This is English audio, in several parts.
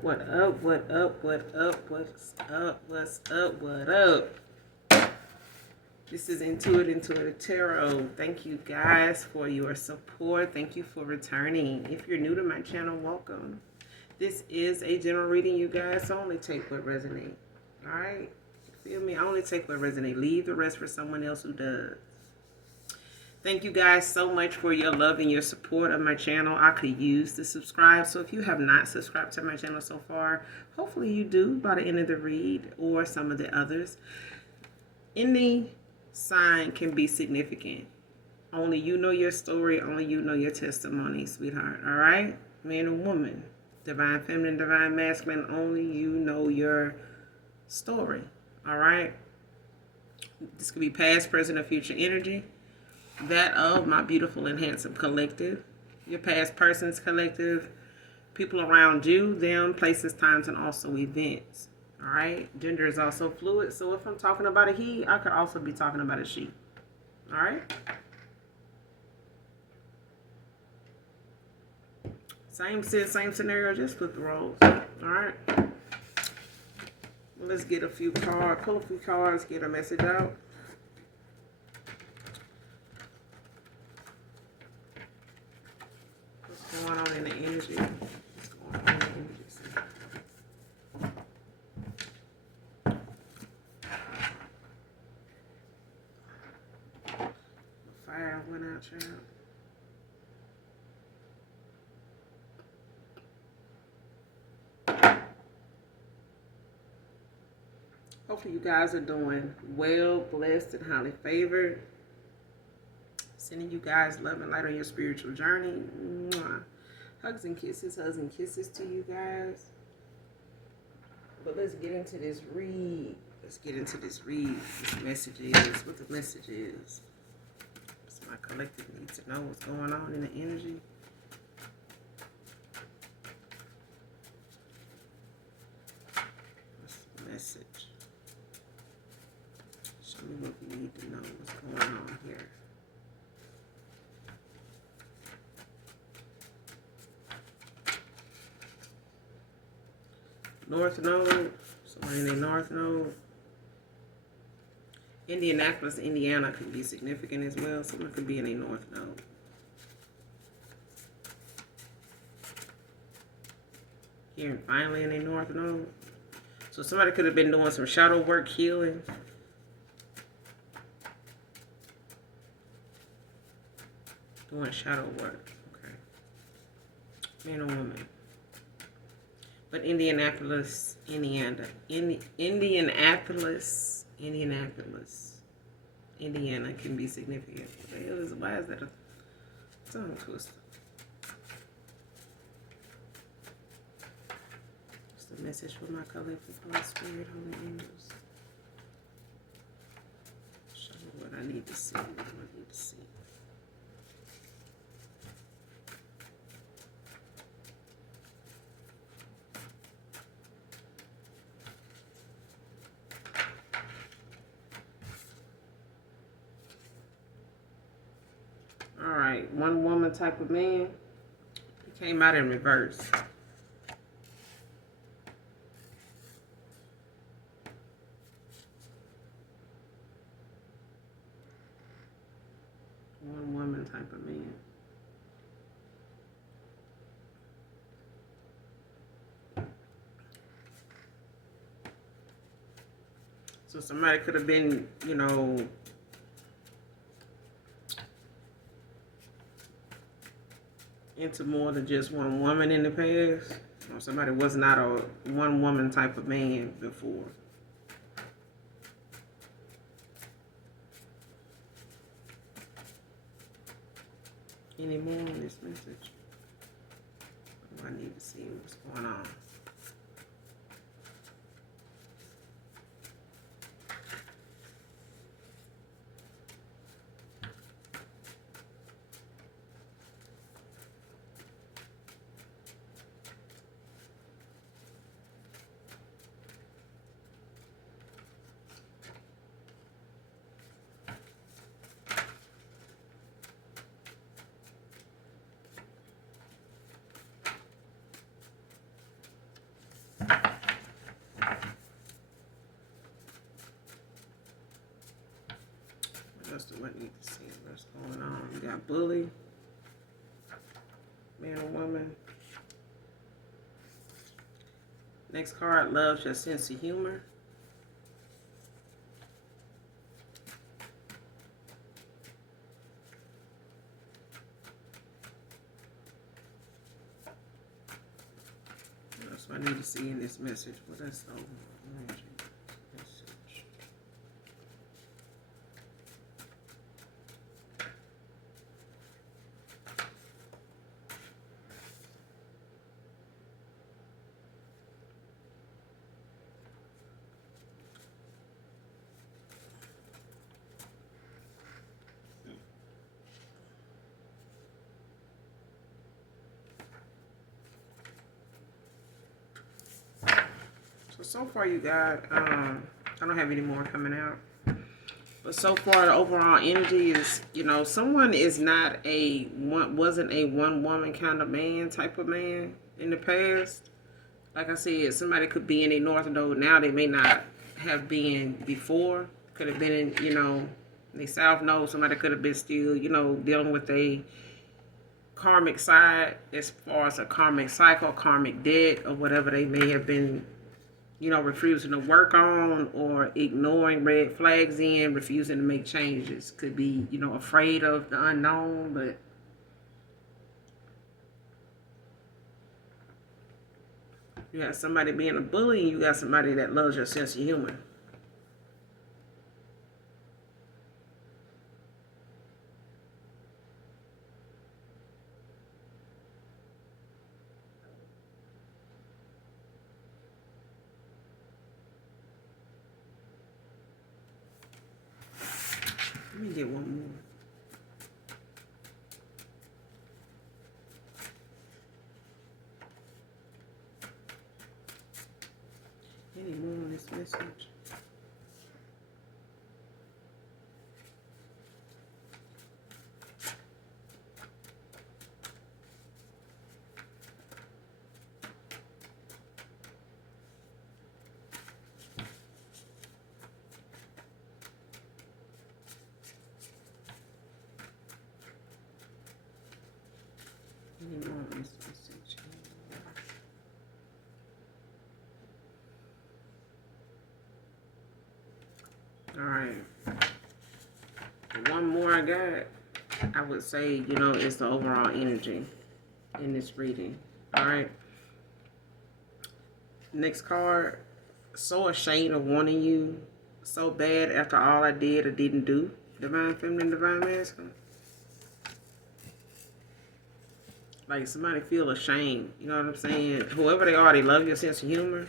What up, what up, what up, what's up, what's up, what up? This is Intuitive Tarot. Thank you guys for your support. Thank you for returning. If you're new to my channel, welcome. This is a general reading, you guys, so only take what resonates. Alright? Feel me? I only take what resonates. Leave the rest for someone else who does. Thank you guys so much for your love and your support of my channel. I could use to subscribe. So if you have not subscribed to my channel so far, hopefully you do by the end of the read or some of the others. Any sign can be significant. Only you know your story. Only you know your testimony, sweetheart. All right? Man and woman. Divine feminine, divine masculine. Only you know your story. All right? This could be past, present, or future energy. That of my beautiful and handsome collective, your past person's collective, people around you, them, places, times, and also events. All right. Gender is also fluid, so if I'm talking about a he, I could also be talking about a she. All right. Same scenario, just flip the roles. All right. Well, let's get a few cards, pull a few cards, get a message out. What's going on in the energy? What's going on in the energy? Fire went out, child. Hopefully you guys are doing well, blessed, and highly favored. Sending you guys love and light on your spiritual journey. Mwah. Hugs and kisses to you guys. But let's get into this read. This message is, what the message is. So my collective needs to know what's going on in the energy. What's the message? Show me what we need to know, what's going on here. North Node, somewhere in the North Node. Indianapolis, Indiana could be significant as well. Someone could be in a North Node. Here and finally in a North Node. So somebody could have been doing some shadow work, healing. Doing shadow work. Okay. Man or woman. But Indianapolis, Indiana. Indianapolis, Indiana can be significant. What the hell is, why is that a tongue twister? What's the message for my collective Holy Spirit, Holy Angels? Show me what I need to see. What do I need to see? Alright, one woman type of man. He came out in reverse. One woman type of man. So somebody could have been, you know, into more than just one woman in the past. Or somebody was not a one woman type of man before. Any more in this message? I need to see what's going on. I need to see what's going on. You got bully, man or woman. Next card, loves your sense of humor. What else do I need to see in this message? What is the message? So far you got, I don't have any more coming out. But so far the overall energy is, you know, someone is not wasn't a one woman kind of man type of man in the past. Like I said, somebody could be in a north node now. They may not have been before. Could have been in, you know, the south node. Somebody could have been still, you know, dealing with a karmic side as far as a karmic cycle, karmic debt, or whatever they may have been, you know, refusing to work on or ignoring red flags in, refusing to make changes. Could be, you know, afraid of the unknown, but you got somebody being a bully and you got somebody that loves your sense of humor. Let me get one more. Any more on this message? Any more on this message? All right. The one more I got, I would say, you know, is the overall energy in this reading. All right. Next card, so ashamed of wanting you so bad after all I did or didn't do. Divine feminine, divine masculine. Like somebody feel ashamed, you know what I'm saying? Whoever they are, they love your sense of humor,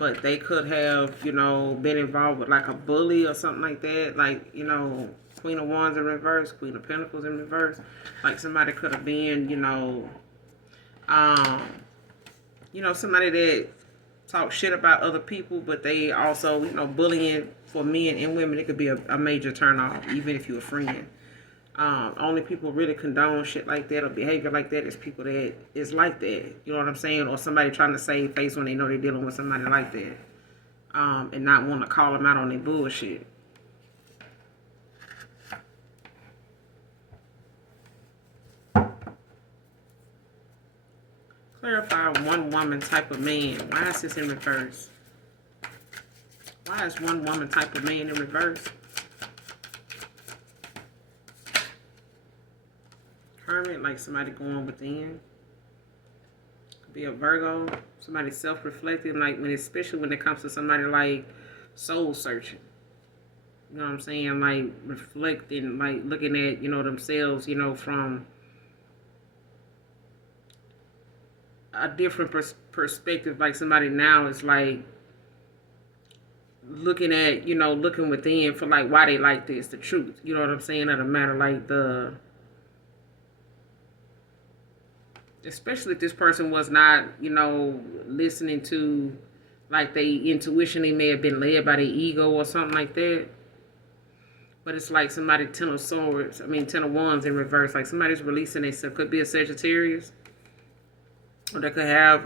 but they could have, you know, been involved with like a bully or something like that. Like, you know, Queen of Wands in reverse, Queen of Pentacles in reverse. Like somebody could have been, you know, somebody that talk shit about other people, but they also, you know, bullying for men and women. It could be a major turn off, even if you're a friend. Only people really condone shit like that or behavior like that is people that is like that. You know what I'm saying? Or somebody trying to save face when they know they're dealing with somebody like that. And not want to call them out on their bullshit. Clarify one woman type of man. Why is this in reverse? Why is one woman type of man in reverse? Hermit, like somebody going within. Could be a Virgo. Somebody self-reflecting, like especially when it comes to somebody like soul searching. You know what I'm saying? Like reflecting, like looking at, you know, themselves, you know, from a different perspective. Like somebody now is like looking at, you know, looking within for like why they like this, the truth. You know what I'm saying? Of the matter, like especially if this person was not, you know, listening to like they intuition, they may have been led by their ego or something like that. But it's like somebody 10 of swords, 10 of wands in reverse. Like somebody's releasing themselves. Could be a Sagittarius. Or they could have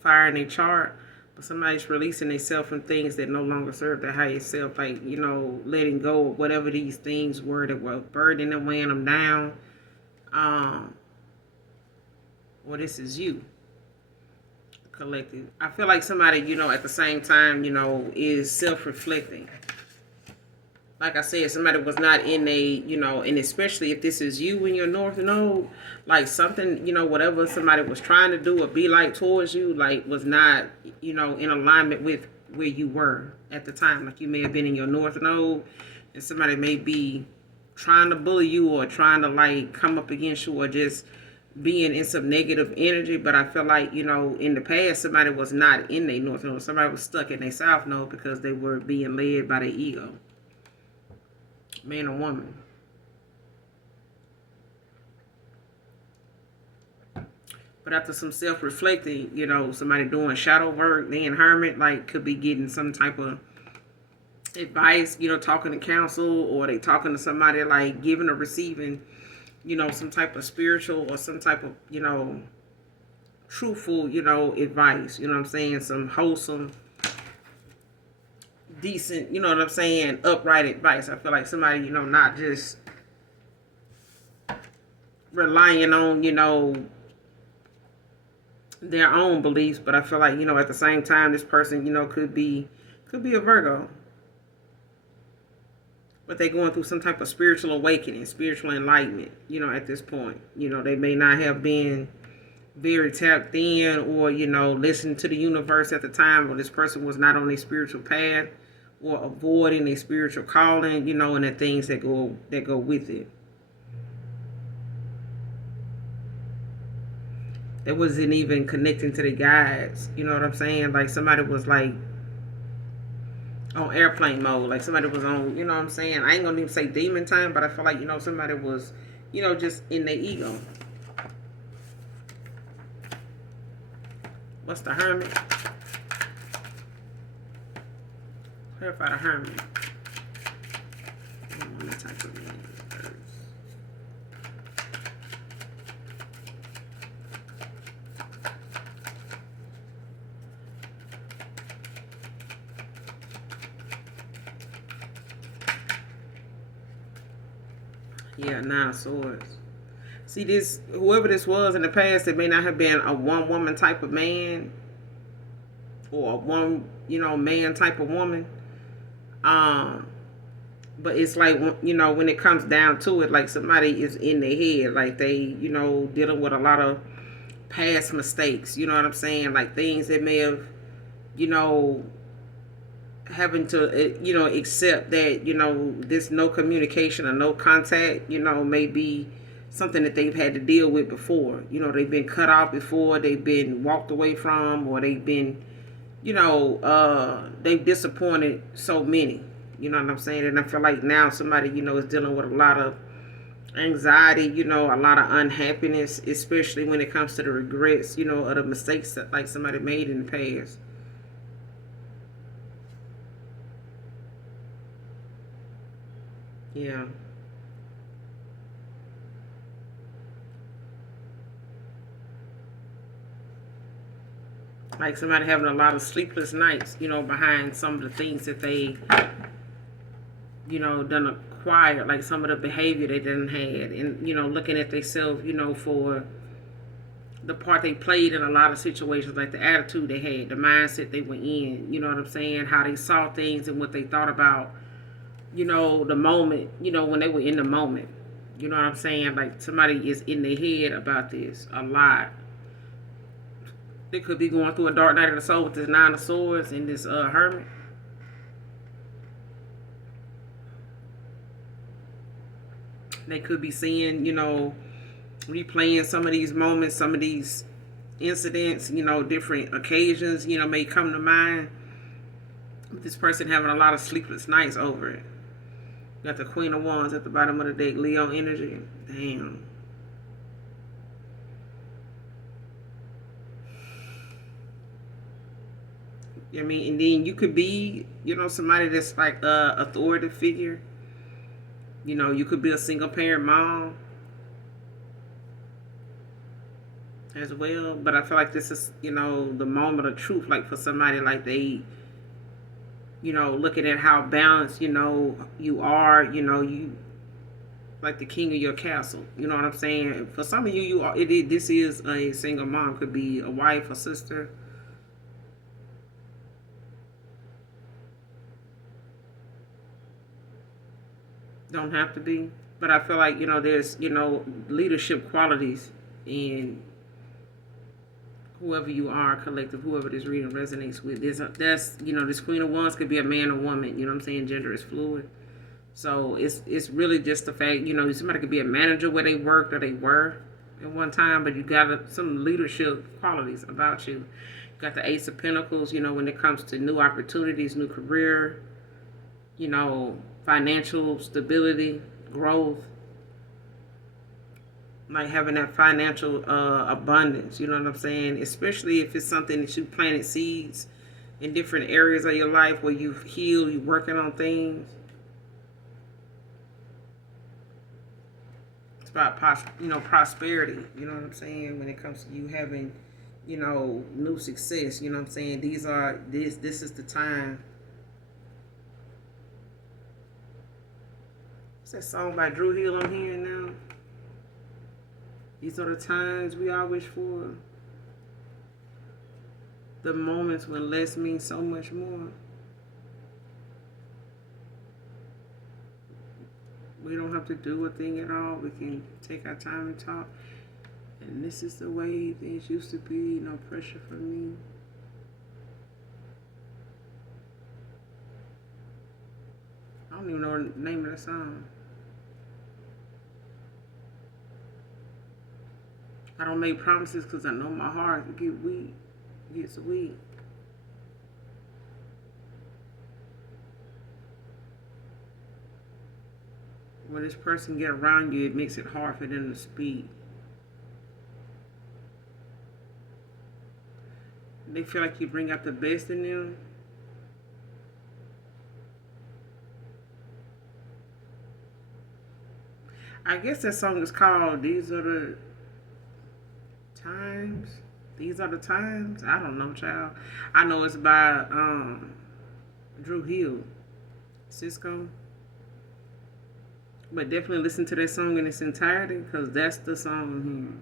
fire in their chart. But somebody's releasing themselves from things that no longer serve their highest self, like, letting go of whatever these things were that were burdening them, weighing them down. Well, this is you, collective. I feel like somebody, at the same time, is self-reflecting. Like I said, somebody was not in and especially if this is you in your North Node, like something, whatever somebody was trying to do or be like towards you, like was not, in alignment with where you were at the time. Like you may have been in your North Node and somebody may be trying to bully you or trying to like come up against you or just being in some negative energy. But I feel like, in the past, somebody was not in their North Node. Somebody was stuck in their South Node because they were being led by their ego. Man or woman. But after some self-reflecting, somebody doing shadow work, then hermit, like could be getting some type of advice, talking to counsel, or they talking to somebody like giving or receiving, some type of spiritual or some type of, truthful, advice, what I'm saying? Some wholesome, decent, what I'm saying, upright advice. I feel like somebody, not just relying on, their own beliefs, but I feel like, at the same time, this person, could be a Virgo. But they're going through some type of spiritual awakening, spiritual enlightenment, at this point. They may not have been very tapped in or, listened to the universe at the time, or this person was not on a spiritual path or avoiding a spiritual calling, and the things that go with it. That wasn't even connecting to the guides, you know what I'm saying? Like somebody was like on airplane mode, like somebody was on, what I'm saying? I ain't gonna even say demon time, but I feel like, somebody was, just in their ego. What's the hermit? Clarify the hermit. Type of man. Yeah, 9 of Swords. See, this, whoever this was in the past, it may not have been a one woman type of man or a one, man type of woman. But it's like, when it comes down to it, like somebody is in their head, like they, dealing with a lot of past mistakes, you know what I'm saying? Like things that may have, having to, accept that, this no communication or no contact, may be something that they've had to deal with before. They've been cut off before, they've been walked away from, or they've been, they've disappointed so many. You know what I'm saying? And I feel like now somebody, is dealing with a lot of anxiety, a lot of unhappiness, especially when it comes to the regrets, of the mistakes that like somebody made in the past. Yeah. Like somebody having a lot of sleepless nights, behind some of the things that they, done acquired, like some of the behavior they done had, and, looking at themselves, for the part they played in a lot of situations, like the attitude they had, the mindset they were in, you know what I'm saying, how they saw things and what they thought about, the moment, when they were in the moment. You know what I'm saying? Like somebody is in their head about this a lot. They could be going through a dark night of the soul with this 9 of Swords and this hermit. They could be seeing, replaying some of these moments, some of these incidents, different occasions, may come to mind. This person having a lot of sleepless nights over it. Got the Queen of Wands at the bottom of the deck, Leo energy. Damn. I mean, and then you could be, somebody that's like a authority figure. You could be a single parent mom. as well. But I feel like this is, the moment of truth, like for somebody, like they, looking at how balanced, you are, you like the king of your castle. You know what I'm saying? For some of you, this is a single mom, could be a wife, a sister. Don't have to be. But I feel like, there's, leadership qualities in whoever you are, collective, whoever this reading resonates with. That's, this Queen of Wands could be a man or woman. You know what I'm saying? Gender is fluid. So it's really just the fact, somebody could be a manager where they worked or they were at one time, but you got some leadership qualities about you. You got the Ace of Pentacles, when it comes to new opportunities, new career, financial stability, growth, like having that financial abundance, you know what I'm saying? Especially if it's something that you planted seeds in different areas of your life where you've healed, you're working on things. It's about prosperity, you know what I'm saying? When it comes to you having, new success, you know what I'm saying? This is the time. What's that song by Dru Hill I'm hearing now? These are the times we all wish for. The moments when less means so much more. We don't have to do a thing at all. We can take our time and talk. And this is the way things used to be. No pressure for me. I don't even know the name of the song. I don't make promises because I know my heart gets weak. When this person get around you, it makes it hard for them to speak. They feel like you bring out the best in them. I guess that song is called These Are the Times. These Are the Times. I don't know, child. I know it's by Dru Hill. Cisco. But definitely listen to that song in its entirety, because that's the song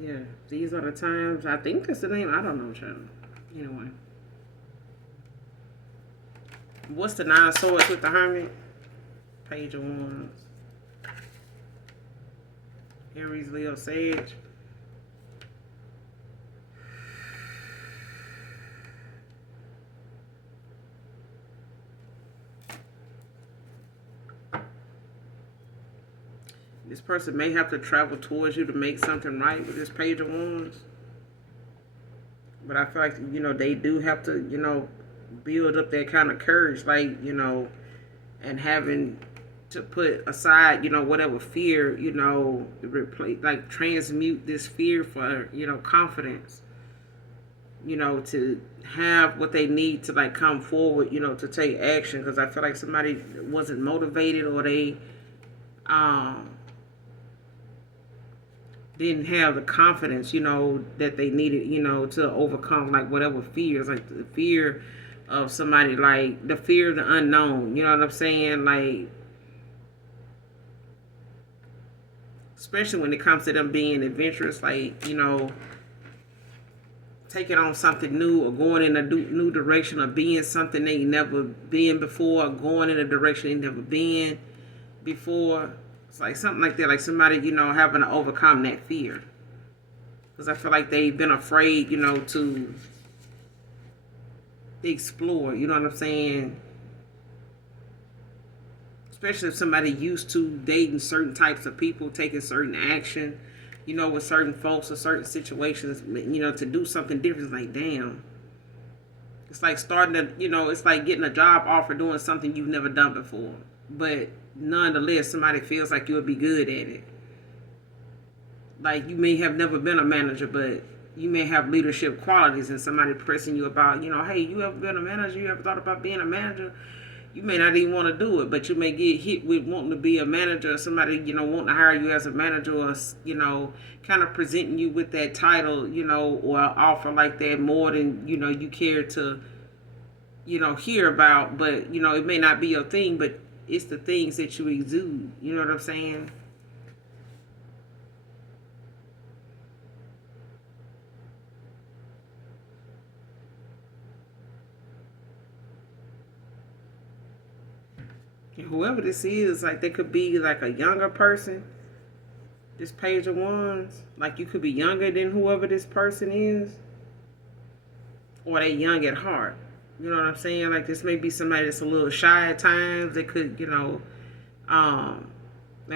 here. Yeah, These Are the Times. I think that's the name. I don't know, child. Anyway. What's the 9 of Swords with the Hermit? Page of Wands. Aries, Leo, Sage. This person may have to travel towards you to make something right with this Page of Wands. But I feel like, they do have to, build up that kind of courage, like, and having to put aside, whatever fear, replace, like, transmute this fear for, confidence, to have what they need to, like, come forward, to take action. Because I feel like somebody wasn't motivated, or they didn't have the confidence, that they needed, to overcome, like, whatever fears, like the fear of somebody, like the fear of the unknown, you know what I'm saying? Like, especially when it comes to them being adventurous, like, taking on something new, or going in a new direction, or being something they never been before, or going in a direction they never been before. It's like something like that, like somebody, having to overcome that fear. Because I feel like they've been afraid, to explore, you know what I'm saying? Especially if somebody used to dating certain types of people, taking certain action, with certain folks or certain situations, to do something different. It's like, damn. It's like starting to, it's like getting a job offer doing something you've never done before. But nonetheless, somebody feels like you'll be good at it. Like, you may have never been a manager, but you may have leadership qualities, and somebody pressing you about, hey, you ever been a manager? You ever thought about being a manager? You may not even want to do it, but you may get hit with wanting to be a manager or somebody, wanting to hire you as a manager or, kind of presenting you with that title, or offer like that more than, you care to, hear about. But, it may not be your thing, but it's the things that you exude. You know what I'm saying? And whoever this is, like, they could be like a younger person. This page of wands, like, you could be younger than whoever this person is, or they young at heart. You know what I'm saying? Like, this may be somebody that's a little shy at times. They could, and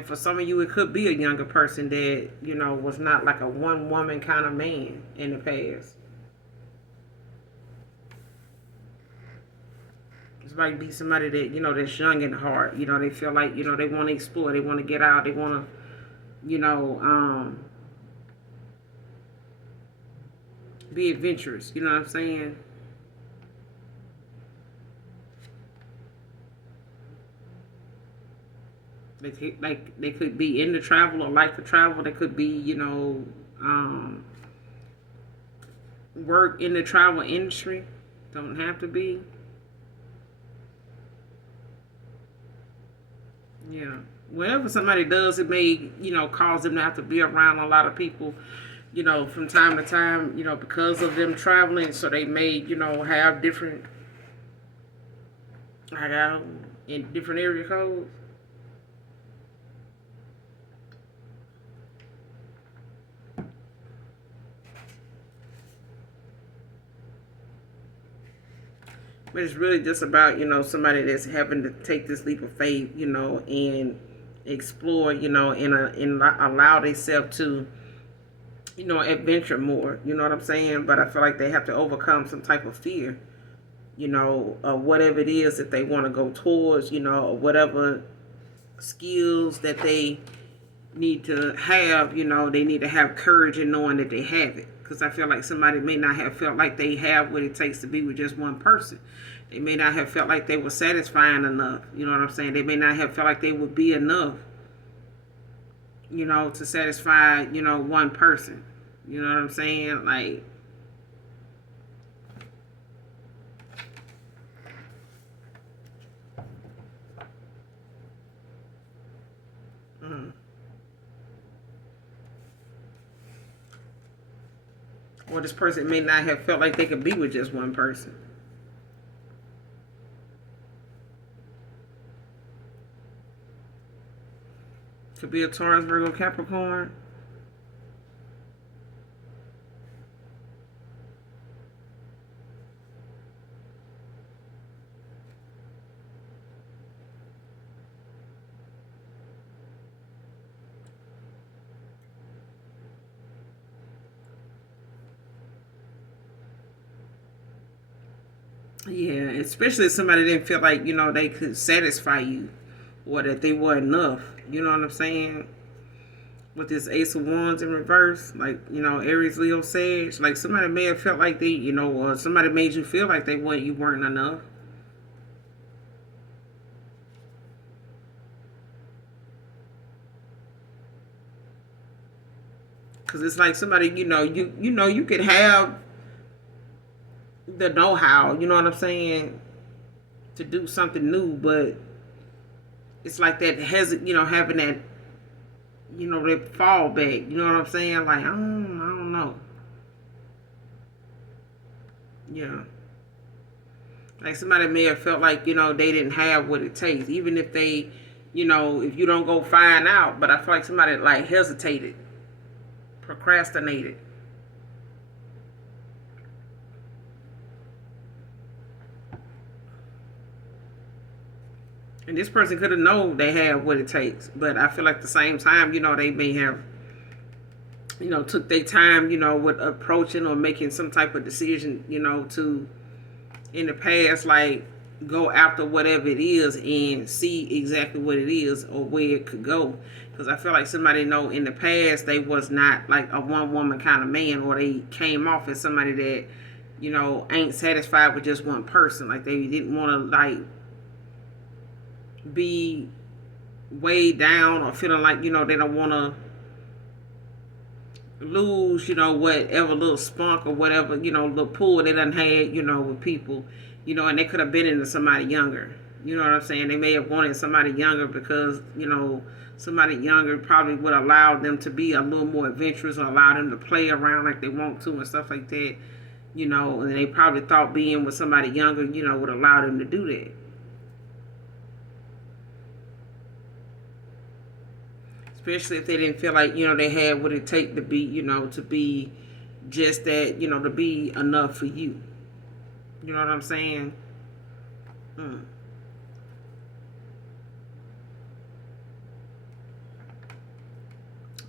for some of you, it could be a younger person that, was not like a one woman kind of man in the past. This might be somebody that, that's young in heart. They feel like, they want to explore. They want to get out. They want to, be adventurous. You know what I'm saying? They could be into travel or like to travel. They could be, work in the travel industry. Don't have to be. Yeah. Whatever somebody does, it may, cause them to have to be around a lot of people, from time to time, because of them traveling. So they may, have different, in different area codes. But it's really just about, somebody that's having to take this leap of faith, and explore, and allow themselves to, adventure more. You know what I'm saying? But I feel like they have to overcome some type of fear, whatever it is that they want to go towards, or whatever skills that they need to have, they need to have courage in knowing that they have it. Because I feel like somebody may not have felt like they have what it takes to be with just one person. They may not have felt like they were satisfying enough. You know what I'm saying? They may not have felt like they would be enough, to satisfy, one person. You know what I'm saying? Like, or this person may not have felt like they could be with just one person. Could be a Taurus, Virgo, Capricorn. Yeah, especially if somebody didn't feel like, they could satisfy you or that they were enough. You know what I'm saying? With this Ace of Wands in reverse, like, Aries, Leo, Sage, like somebody may have felt like they, or somebody made you feel like you weren't enough. Because it's like somebody, you could have the know-how, you know what I'm saying, to do something new, but it's like that having that, that fallback, you know what I'm saying? Like, I don't know. Yeah. Like somebody may have felt like, they didn't have what it takes, even if they, if you don't go find out. But I feel like somebody like hesitated, procrastinated. And this person could have known they had what it takes. But I feel like at the same time, they may have, took their time, with approaching or making some type of decision, to, in the past, like, go after whatever it is and see exactly what it is or where it could go. Because I feel like somebody know in the past they was not like a one woman kind of man, or they came off as somebody that, ain't satisfied with just one person. Like they didn't want to like be weighed down or feeling like, they don't want to lose, whatever little spunk or whatever, little pull they done had, with people, and they could have been into somebody younger. You know what I'm saying? They may have wanted somebody younger because, somebody younger probably would allow them to be a little more adventurous or allow them to play around like they want to and stuff like that. And they probably thought being with somebody younger, would allow them to do that. Especially if they didn't feel like, they had what it take to be, to be just that, to be enough for you. You know what I'm saying?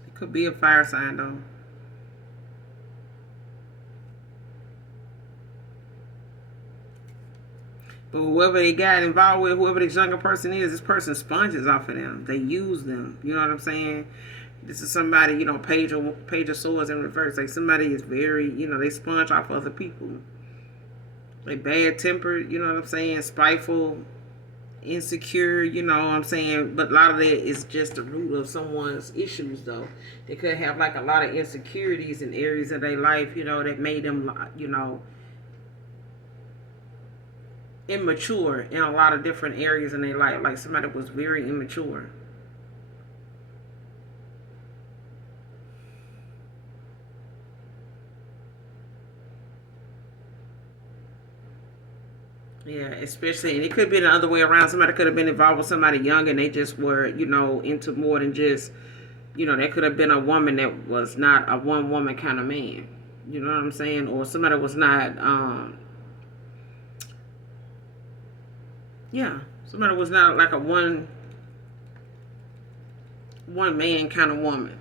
It could be a fire sign, though. But whoever they got involved with, whoever this younger person is, this person sponges off of them. They use them. You know what I'm saying? This is somebody, page of swords in reverse. Like somebody is very, they sponge off other people. They bad tempered, you know what I'm saying? Spiteful, insecure, you know what I'm saying? But a lot of that is just the root of someone's issues, though. They could have like a lot of insecurities in areas of their life, that made them, immature in a lot of different areas in their life. Like somebody was very immature. Yeah, especially, and it could be the other way around. Somebody could have been involved with somebody young and they just were, into more than just, that could have been a woman that was not a one woman kind of man. You know what I'm saying? Or somebody was not, somebody was not like a one man kind of woman.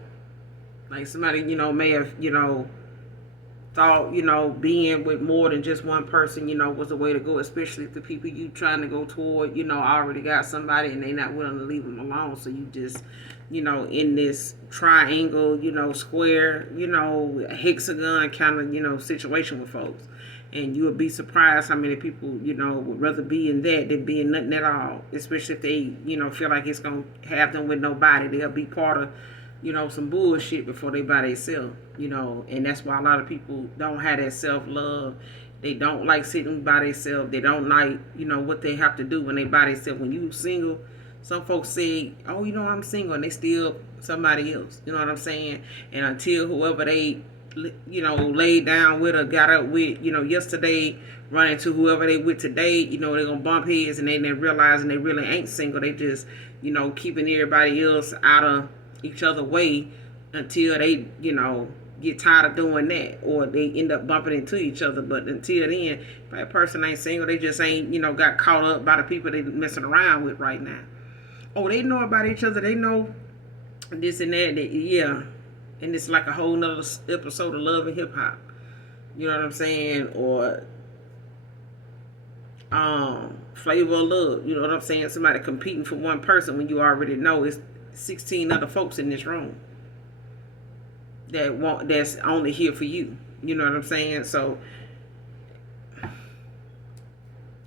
Like somebody, may have, thought, being with more than just one person, was the way to go, especially if the people you trying to go toward, already got somebody and they not willing to leave them alone. So you just, in this triangle, square, hexagon kind of, situation with folks. And you would be surprised how many people, would rather be in that than be in nothing at all. Especially if they, feel like it's going to have them with nobody. They'll be part of, some bullshit before they by themselves, and that's why a lot of people don't have that self-love. They don't like sitting by themselves. They don't like, what they have to do when they by themselves. When you single, some folks say, oh, I'm single, and they still somebody else. You know what I'm saying? And until whoever they, laid down with or got up with, yesterday, run into whoever they with today, they're going to bump heads and they realizing they really ain't single. They just, keeping everybody else out of each other way until they, get tired of doing that or they end up bumping into each other. But until then, if that person ain't single, they just ain't, got caught up by the people they messing around with right now. Oh, they know about each other. They know this and that. Yeah. And it's like a whole nother episode of Love and Hip Hop. You know what I'm saying? Or Flavor of Love. You know what I'm saying? Somebody competing for one person when you already know it's 16 other folks in this room that's only here for you. You know what I'm saying? So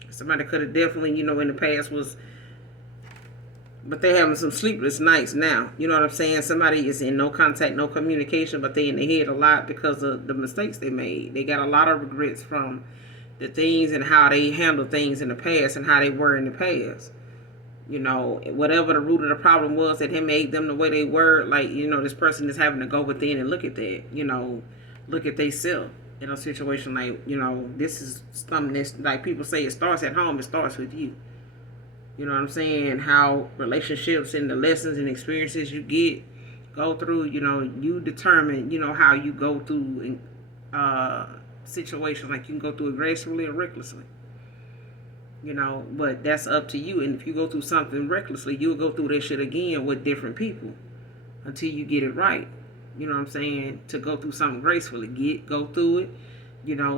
somebody could have definitely, in the past was, but they're having some sleepless nights now. You know what I'm saying? Somebody is in no contact, no communication, but they in their head a lot because of the mistakes they made. They got a lot of regrets from the things and how they handled things in the past and how they were in the past. Whatever the root of the problem was that had made them the way they were, like, this person is having to go within and look at that, look at themselves in a situation like, this is something that's, like people say, it starts at home, it starts with you. You know what I'm saying? How relationships and the lessons and experiences you go through, you determine, how you go through situations. Like you can go through it gracefully or recklessly. But that's up to you. And if you go through something recklessly, you'll go through that shit again with different people until you get it right. You know what I'm saying? To go through something gracefully, go through it.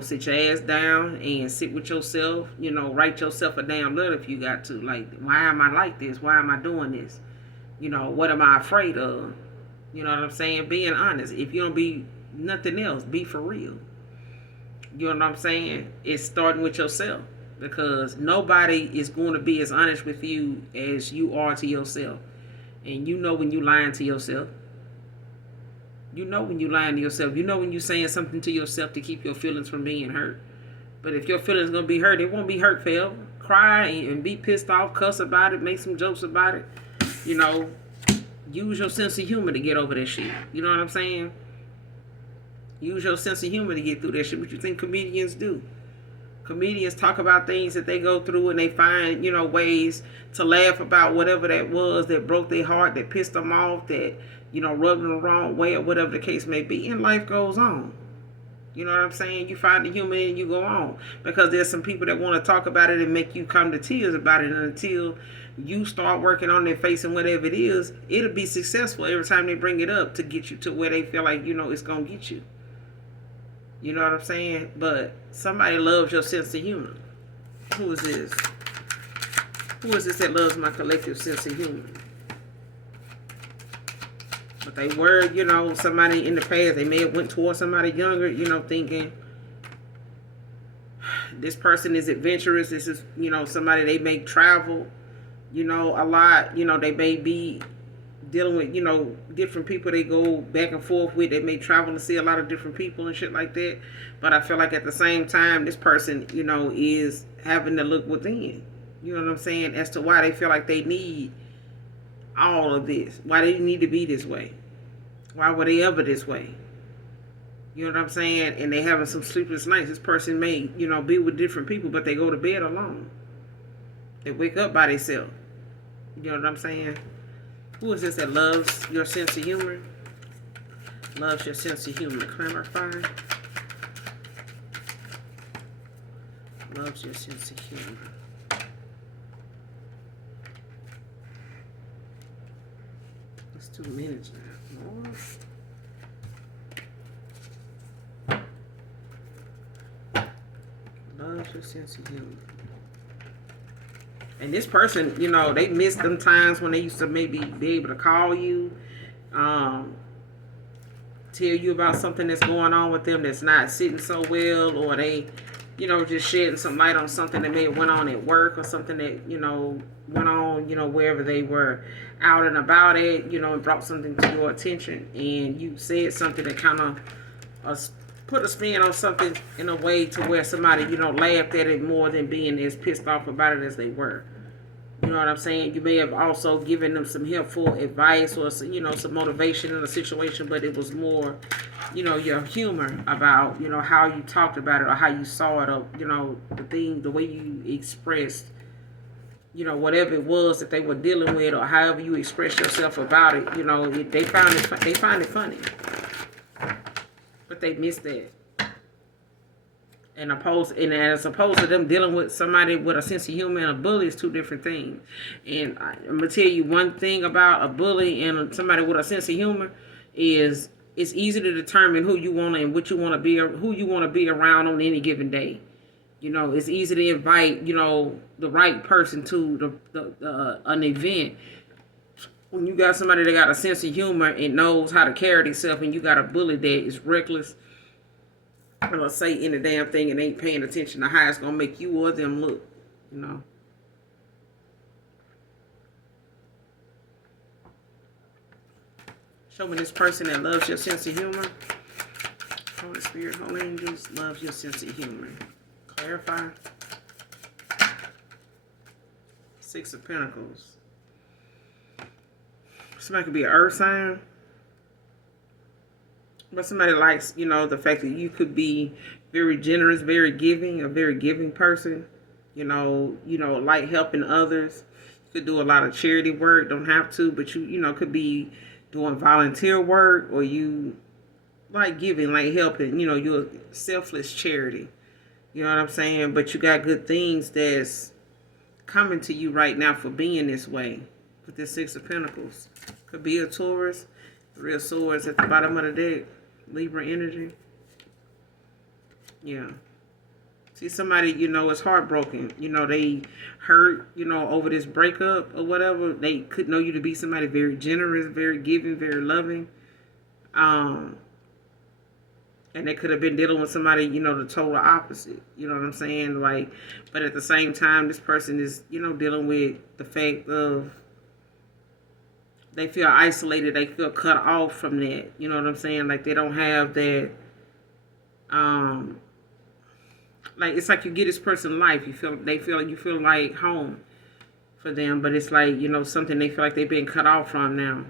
Sit your ass down and sit with yourself. Write yourself a damn letter if you got to. Like, why am I like this? Why am I doing this? What am I afraid of? You know what I'm saying? Being honest. If you don't be nothing else, be for real. You know what I'm saying? It's starting with yourself. because nobody is going to be as honest with you as you are to yourself. And you know when you lying to yourself. You know when you lying to yourself. You know when you saying something to yourself to keep your feelings from being hurt. But if your feelings going to be hurt, it won't be hurt forever. Cry and be pissed off, cuss about it, make some jokes about it. You know, use your sense of humor to get over that shit. You know what I'm saying? Use your sense of humor to get through that shit. What you think comedians do? Comedians talk about things that they go through, and they find, you know, ways to laugh about whatever that was that broke their heart, that pissed them off, that, you know, rubbed them the wrong way, or whatever the case may be. And life goes on. You know what I'm saying? You find the humor and you go on. Because there's some people that want to talk about it and make you come to tears about it. And until you start working on their face and whatever it is, it'll be successful every time they bring it up to get you to where they feel like, you know, it's going to get you. You know what I'm saying? But somebody loves your sense of humor. Who is this? Who is this that loves my collective sense of humor? But they were, you know, somebody in the past, they may have went towards somebody younger, you know, thinking this person is adventurous. This is, you know, somebody they may travel, you know, a lot. You know, they may be dealing with, you know, different people they go back and forth with. They may travel and see a lot of different people and shit like that. But I feel like at the same time, this person, you know, is having to look within. You know what I'm saying? As to why they feel like they need all of this. Why they need to be this way. Why were they ever this way? You know what I'm saying? And they having some sleepless nights. This person may, you know, be with different people, but they go to bed alone. They wake up by themselves. You know what I'm saying? Who is this that loves your sense of humor? Loves your sense of humor. Clarify. Loves your sense of humor. That's 2 minutes now. More. Loves your sense of humor. And this person, you know, they missed them times when they used to maybe be able to call you, tell you about something that's going on with them that's not sitting so well, or they, you know, just shedding some light on something that may have went on at work, or something that, you know, went on, you know, wherever they were out and about it, you know, and brought something to your attention, and you said something that kind of put a spin on something in a way to where somebody, you know, laughed at it more than being as pissed off about it as they were. You know what I'm saying? You may have also given them some helpful advice or, you know, some motivation in a situation, but it was more, you know, your humor about, you know, how you talked about it or how you saw it, or, you know, the way you expressed, you know, whatever it was that they were dealing with, or however you express yourself about it. You know, they find it funny, but they missed that. And as opposed to them dealing with somebody with a sense of humor and a bully is 2 different things. And I'm gonna tell you one thing about a bully and somebody with a sense of humor is it's easy to determine who you want and what you want to be, who you want to be around on any given day. You know, it's easy to invite, you know, the right person to an event. When you got somebody that got a sense of humor and knows how to carry themselves, and you got a bully that is reckless, or say any damn thing and ain't paying attention to how it's gonna make you or them look, you know. Show me this person that loves your sense of humor. Holy Spirit, Holy Angels, loves your sense of humor. Clarify. 6 of Pentacles. Somebody could be an earth sign. But somebody likes, you know, the fact that you could be very generous, very giving, a very giving person. You know, like helping others. You could do a lot of charity work. Don't have to, but you know, could be doing volunteer work, or you like giving, like helping. You know, you're a selfless charity. You know what I'm saying? But you got good things that's coming to you right now for being this way. With this 6 of Pentacles. Could be a Taurus. 3 of Swords at the bottom of the deck. Libra energy. Yeah. See, somebody, you know, is heartbroken. You know, they hurt, you know, over this breakup or whatever. They could know you to be somebody very generous, very giving, very loving. And they could have been dealing with somebody, the total opposite. You know what I'm saying? Like, but at the same time, this person is, dealing with the fact of they feel isolated, they feel cut off from that. You know what I'm saying? Like they don't have that. Um, like it's like you get this person life. You feel like home for them, but it's like something they feel like they've been cut off from now.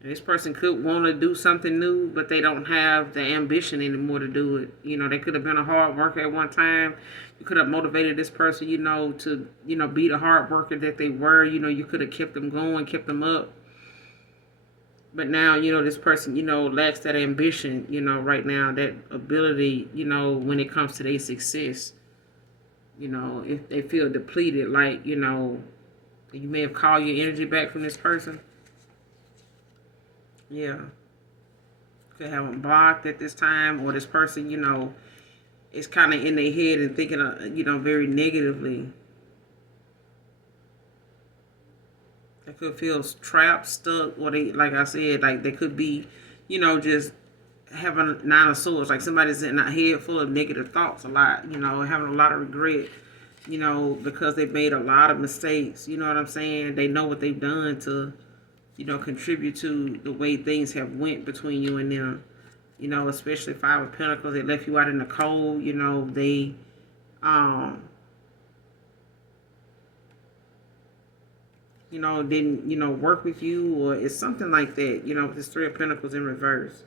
And this person could want to do something new, but they don't have the ambition anymore to do it. They could have been a hard worker at one time. You could have motivated this person, to, be the hard worker that they were. You could have kept them going, kept them up. But now, this person, lacks that ambition, right now, that ability, when it comes to their success. If they feel depleted, like, you may have called your energy back from this person. Yeah. Could have them blocked at this time, or this person, is kind of in their head and thinking, very negatively. They could feel trapped, stuck, or they, like I said, like they could be, just having a 9 of swords, like somebody's in a head full of negative thoughts a lot, having a lot of regret, because they made a lot of mistakes. You know what I'm saying? They know what they've done to, contribute to the way things have went between you and them. Especially 5 of Pentacles, they left you out in the cold. They, didn't, work with you, or it's something like that. With this 3 of Pentacles in reverse.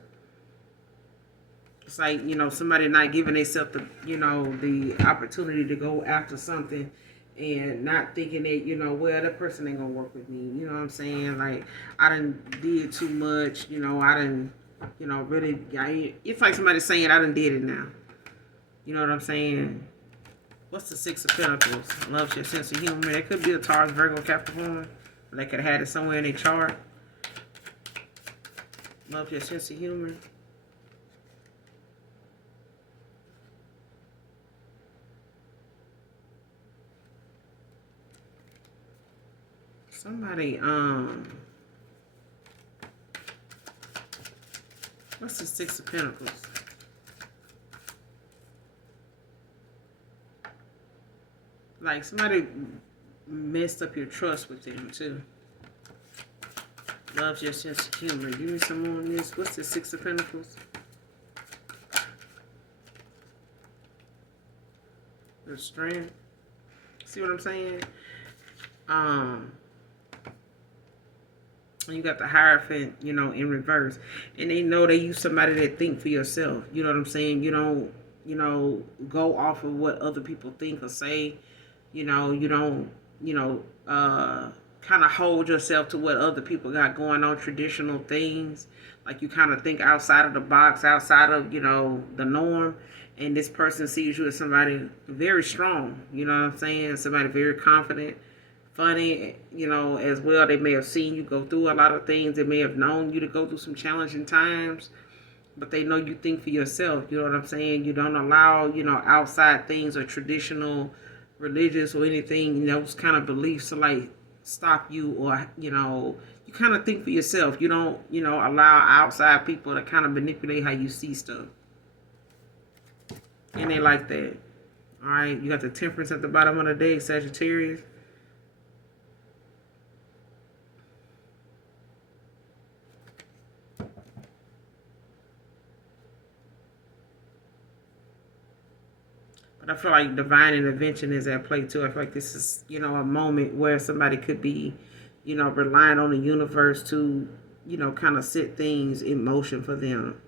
It's like, somebody not giving themselves the, the opportunity to go after something and not thinking that, well, that person ain't gonna work with me. You know what I'm saying? Like, I done did too much, I done, really, it's like somebody saying, I done did it now. You know what I'm saying? What's the 6 of Pentacles? Loves your sense of humor. It could be a Taurus, Virgo, Capricorn. They could have had it somewhere in their chart. Love your sense of humor. Somebody, what's the 6 of Pentacles? Like somebody messed up your trust with them too. Loves your sense of humor. Give me some more on this. What's the 6 of Pentacles? The Strength. See what I'm saying? You got the Hierophant, in reverse. And they know they use somebody that think for yourself. You know what I'm saying? You don't, go off of what other people think or say. You don't, kind of hold yourself to what other people got going on, traditional things. Like you kind of think outside of the box, outside of, the norm. And this person sees you as somebody very strong. You know what I'm saying? Somebody very confident, funny, as well. They may have seen you go through a lot of things. They may have known you to go through some challenging times. But they know you think for yourself. You know what I'm saying? You don't allow, outside things or traditional, religious or anything, those kind of beliefs to like stop you, or, you kind of think for yourself. You don't, allow outside people to kind of manipulate how you see stuff. And they like that. All right, you got the Temperance at the bottom of the deck, Sagittarius. But I feel like divine intervention is at play too. I feel like this is, a moment where somebody could be, relying on the universe to, kind of set things in motion for them.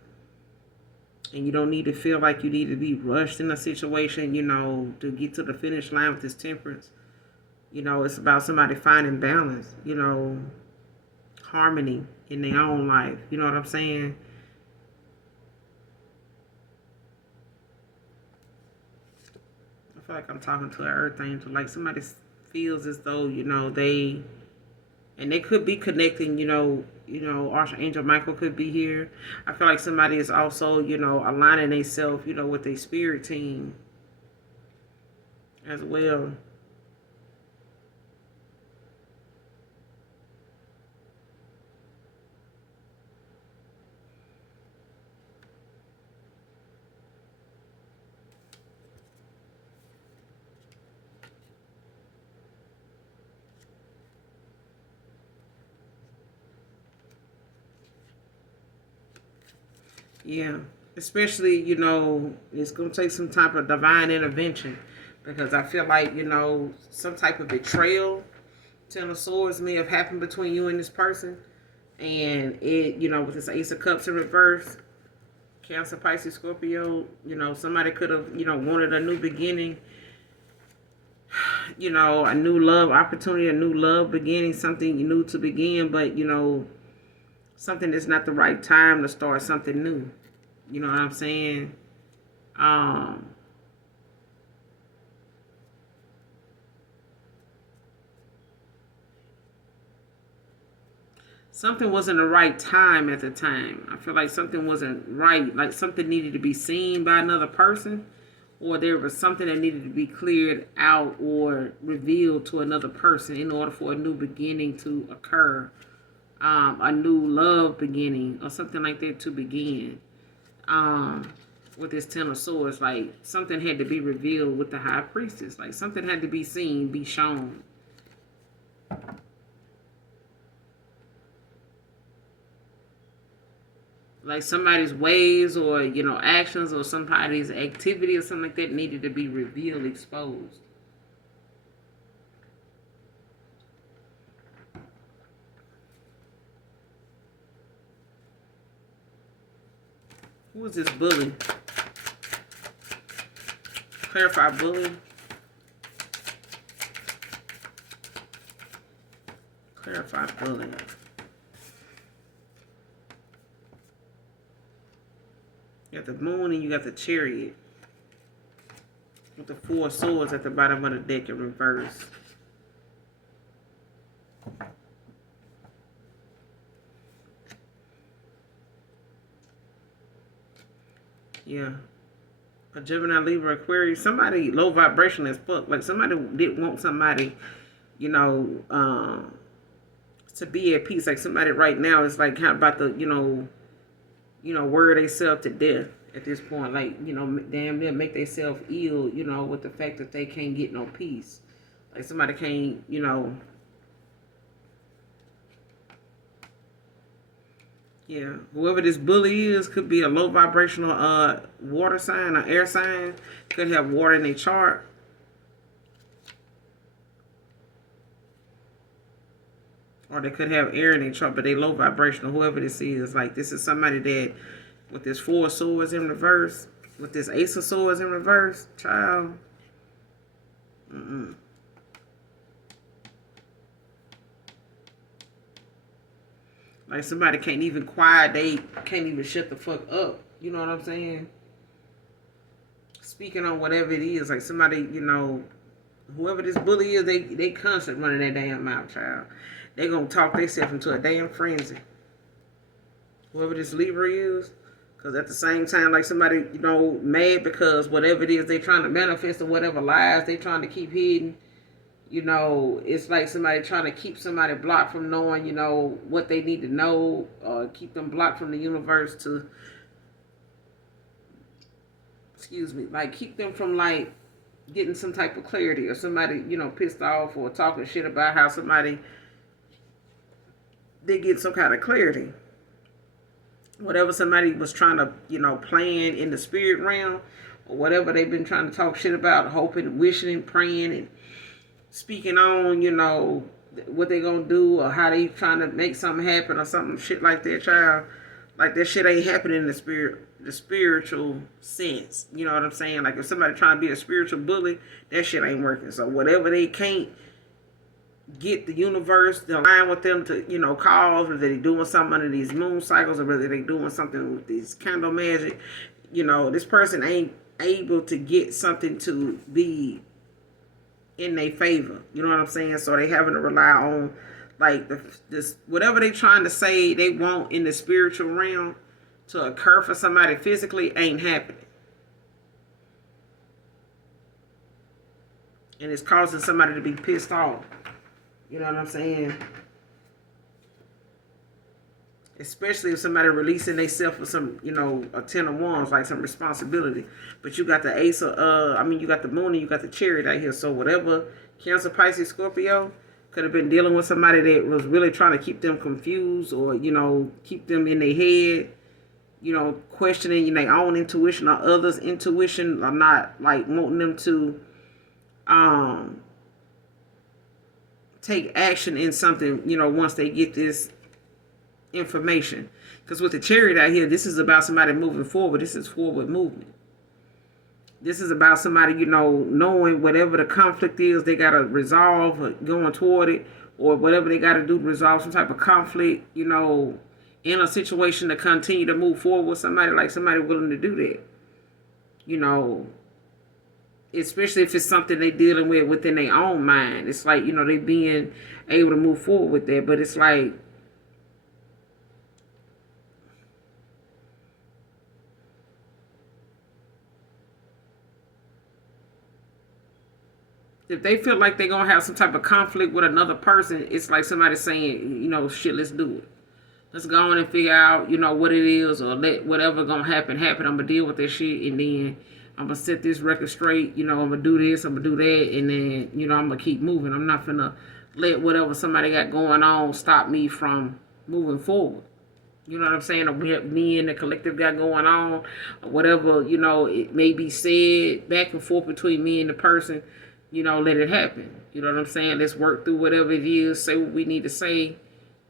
And you don't need to feel like you need to be rushed in a situation, to get to the finish line with this Temperance. It's about somebody finding balance, harmony in their own life. You know what I'm saying? I feel like I'm talking to an earth angel. Like somebody feels as though, they could be connecting, Archangel Michael could be here. I feel like somebody is also, aligning themselves, with a spirit team as well. Yeah. Especially, it's going to take some type of divine intervention because I feel like, some type of betrayal, Ten of Swords, may have happened between you and this person. And it, with this Ace of Cups in reverse, Cancer, Pisces, Scorpio, somebody could have, wanted a new beginning, a new love opportunity, a new love beginning, something new to begin, but, something that's not the right time to start something new. You know what I'm saying? Something wasn't the right time at the time. I feel like something wasn't right. Like something needed to be seen by another person, or there was something that needed to be cleared out or revealed to another person in order for a new beginning to occur, a new love beginning, or something like that to begin. With this Ten of Swords, like something had to be revealed with the High Priestess. Like something had to be seen, be shown. Like somebody's ways or, actions or somebody's activity or something like that needed to be revealed, exposed. Who is this bully? Clarify bully. Clarify bully. You got the Moon and you got the Chariot. With the Four of Swords at the bottom of the deck in reverse. Yeah. A Gemini, Libra, Aquarius. Somebody low vibration as fuck. Like somebody didn't want somebody, to be at peace. Like somebody right now is like kind of about to, wear themselves to death at this point. Like, damn near make themselves ill, with the fact that they can't get no peace. Like somebody can't, yeah, whoever this bully is could be a low vibrational water sign or air sign. Could have water in their chart. Or they could have air in their chart, but they low vibrational. Whoever this is, like this is somebody that, with this Four of Swords in reverse, with this Ace of Swords in reverse, child. Like somebody can't even quiet, they can't even shut the fuck up. You know what I'm saying? Speaking on whatever it is, like somebody, whoever this bully is, they constant running that damn mouth, child. They gonna talk themselves into a damn frenzy. Whoever this Libra is, because at the same time, like somebody, mad because whatever it is they trying to manifest or whatever lies they trying to keep hidden, it's like somebody trying to keep somebody blocked from knowing, what they need to know, or keep them blocked from the universe to, like keep them from like getting some type of clarity, or somebody, pissed off or talking shit about how somebody, they get some kind of clarity. Whatever somebody was trying to, plan in the spirit realm, or whatever they've been trying to talk shit about, hoping, wishing, and praying, and speaking on, what they gonna do, or how they trying to make something happen, or something shit like that, child. Like that shit ain't happening in the spiritual sense. You know what I'm saying? Like if somebody trying to be a spiritual bully, that shit ain't working. So whatever they can't get the universe to align with them to, cause, whether they doing something under these moon cycles or whether they doing something with these candle magic, this person ain't able to get something to be in their favor. You know what I'm saying? So they having to rely on like this whatever they trying to say they want in the spiritual realm to occur for somebody physically ain't happening. And it's causing somebody to be pissed off. You know what I'm saying? Especially if somebody releasing themselves for some, a 10 of wands, like some responsibility. But you got the ace of, you got the moon and you got the chariot out here. So whatever Cancer, Pisces, Scorpio could have been dealing with somebody that was really trying to keep them confused or, keep them in their head. questioning their own intuition or others' intuition, or not like wanting them to um take action in something, once they get this information. Because with the Chariot out here, this is about somebody moving forward. This is forward movement. This is about somebody, knowing whatever the conflict is, they got to resolve or going toward it, or whatever they got to do to resolve some type of conflict, in a situation to continue to move forward with somebody, like somebody willing to do that. Especially if it's something they dealing with within their own mind. It's like, they being able to move forward with that. But it's like, if they feel like they're going to have some type of conflict with another person, it's like somebody saying, shit, let's do it. Let's go on and figure out, what it is, or let whatever going to happen. I'm going to deal with that shit, and then I'm going to set this record straight. I'm going to do this, I'm going to do that, and then, I'm going to keep moving. I'm not going to let whatever somebody got going on stop me from moving forward. You know what I'm saying? Or me and the collective got going on, or whatever, it may be said back and forth between me and the person, let it happen. You know what I'm saying? Let's work through whatever it is, say what we need to say,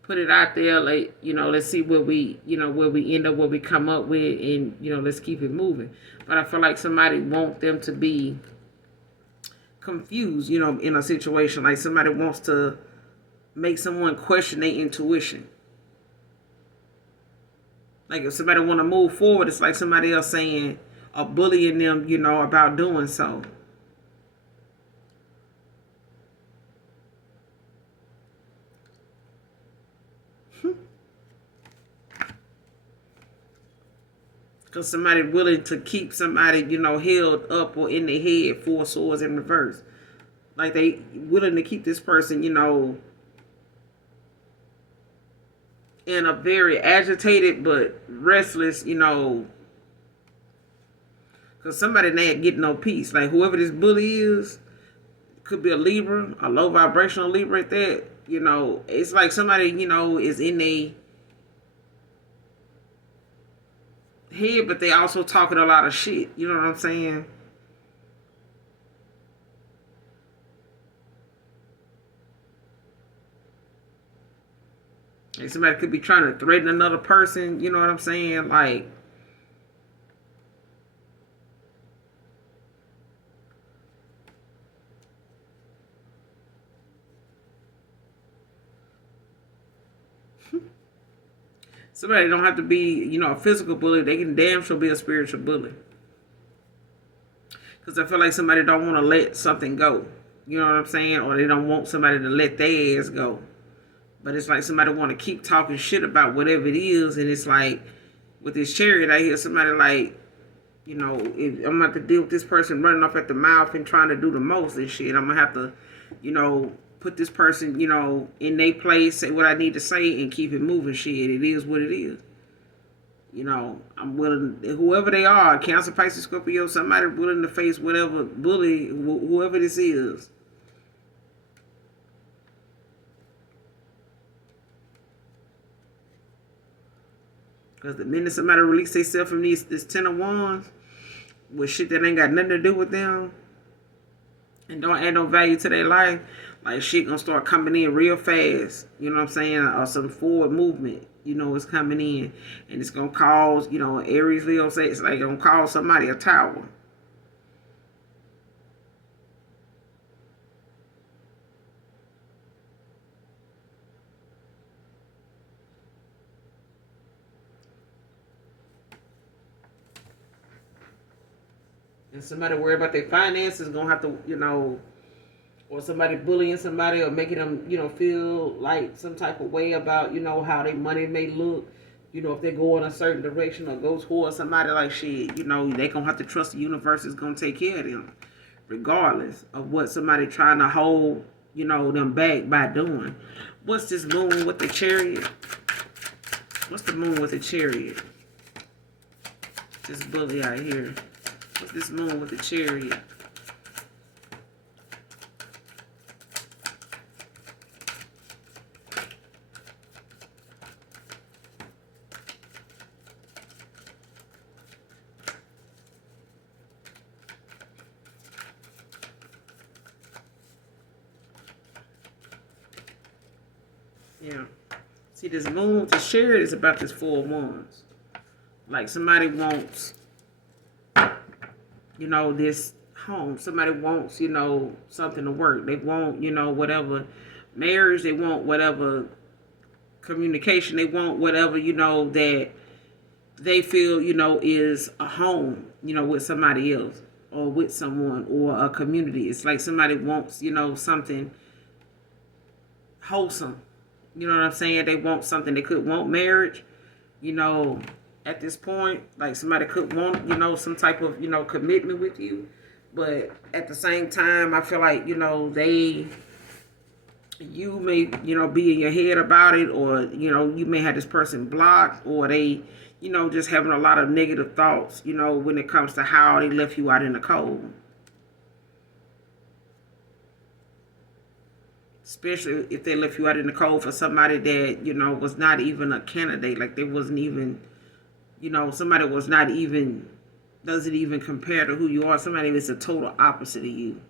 put it out there, like, let's see where we, where we end up, what we come up with, and, let's keep it moving. But I feel like somebody want them to be confused, in a situation. Like somebody wants to make someone question their intuition. Like if somebody want to move forward, it's like somebody else saying or bullying them, about doing so. Because somebody willing to keep somebody, held up or in their head, 4 swords in reverse. Like they willing to keep this person, in a very agitated but restless, because somebody ain't getting no peace. Like whoever this bully is, could be a Libra, a low vibrational Libra at that. It's like somebody, is in a head, but they also talking a lot of shit. You know what I'm saying? Like somebody could be trying to threaten another person. You know what I'm saying? Like, somebody don't have to be, a physical bully. They can damn sure be a spiritual bully. Because I feel like somebody don't want to let something go. You know what I'm saying? Or they don't want somebody to let their ass go. But it's like somebody want to keep talking shit about whatever it is. And it's like, with this Chariot, I hear somebody like, if I'm going to have to deal with this person running off at the mouth and trying to do the most and shit, I'm going to have to, put this person, in their place, say what I need to say, and keep it moving. Shit, it is what it is. I'm willing, whoever they are, Cancer, Pisces, Scorpio, somebody willing to face whatever bully, whoever this is. Because the minute somebody release themselves from this 10 of Wands, with shit that ain't got nothing to do with them, and don't add no value to their life, like shit gonna start coming in real fast. You know what I'm saying? Or some forward movement, is coming in. And it's gonna cause, Aries, Leo say it's like gonna cause somebody a tower. And somebody worry about their finances gonna have to, or somebody bullying somebody or making them, feel like some type of way about, how their money may look. If they go in a certain direction or go towards somebody, like shit, they gonna have to trust the universe is gonna take care of them, regardless of what somebody trying to hold, them back by doing. What's this moon with the Chariot? What's the moon with the Chariot? This bully out here. What's this moon with the Chariot? Yeah. See, this moon to share is about this Four of Wands. Like somebody wants, this home. Somebody wants, something to work. They want, whatever marriage. They want whatever communication. They want whatever, that they feel, is a home, with somebody else or with someone or a community. It's like somebody wants, something wholesome. You know what I'm saying? They want something. They could want marriage, you know, at this point. Like somebody could want, some type of, commitment with you. But at the same time, I feel like, you may, be in your head about it, or, you may have this person blocked, or they, just having a lot of negative thoughts, when it comes to how they left you out in the cold. Especially if they left you out in the cold for somebody that, was not even a candidate. Like they wasn't even, somebody was not even, doesn't even compare to who you are. Somebody that's a total opposite of you.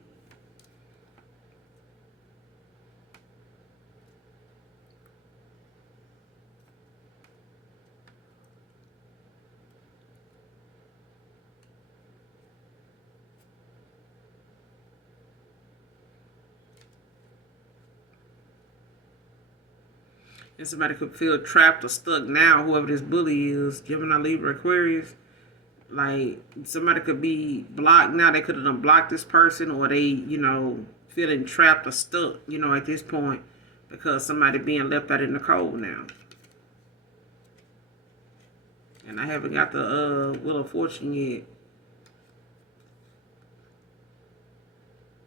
And somebody could feel trapped or stuck now, whoever this bully is, Gemini, Libra, Aquarius. Like, somebody could be blocked now. They could have unblocked this person, or they, feeling trapped or stuck, at this point, because somebody being left out in the cold now. And I haven't got the Wheel of Fortune yet.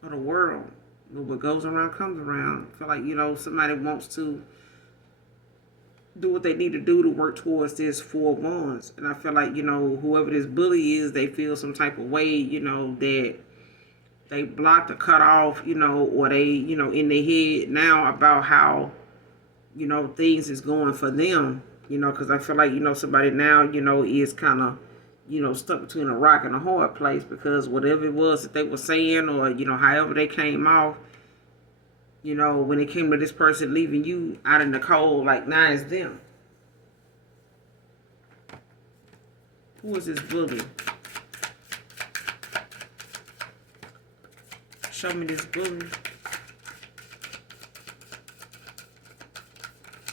Or the world. What goes around comes around. I feel like, somebody wants to do what they need to do to work towards this Four of Wands. And I feel like, whoever this bully is, they feel some type of way, that they blocked or cut off, or they, in their head now about how, things is going for them, because I feel like, somebody now, is kind of, stuck between a rock and a hard place, because whatever it was that they were saying, or, however they came off, when it came to this person leaving you out in the cold, like now it's them. Who is this bully? Show me this bully.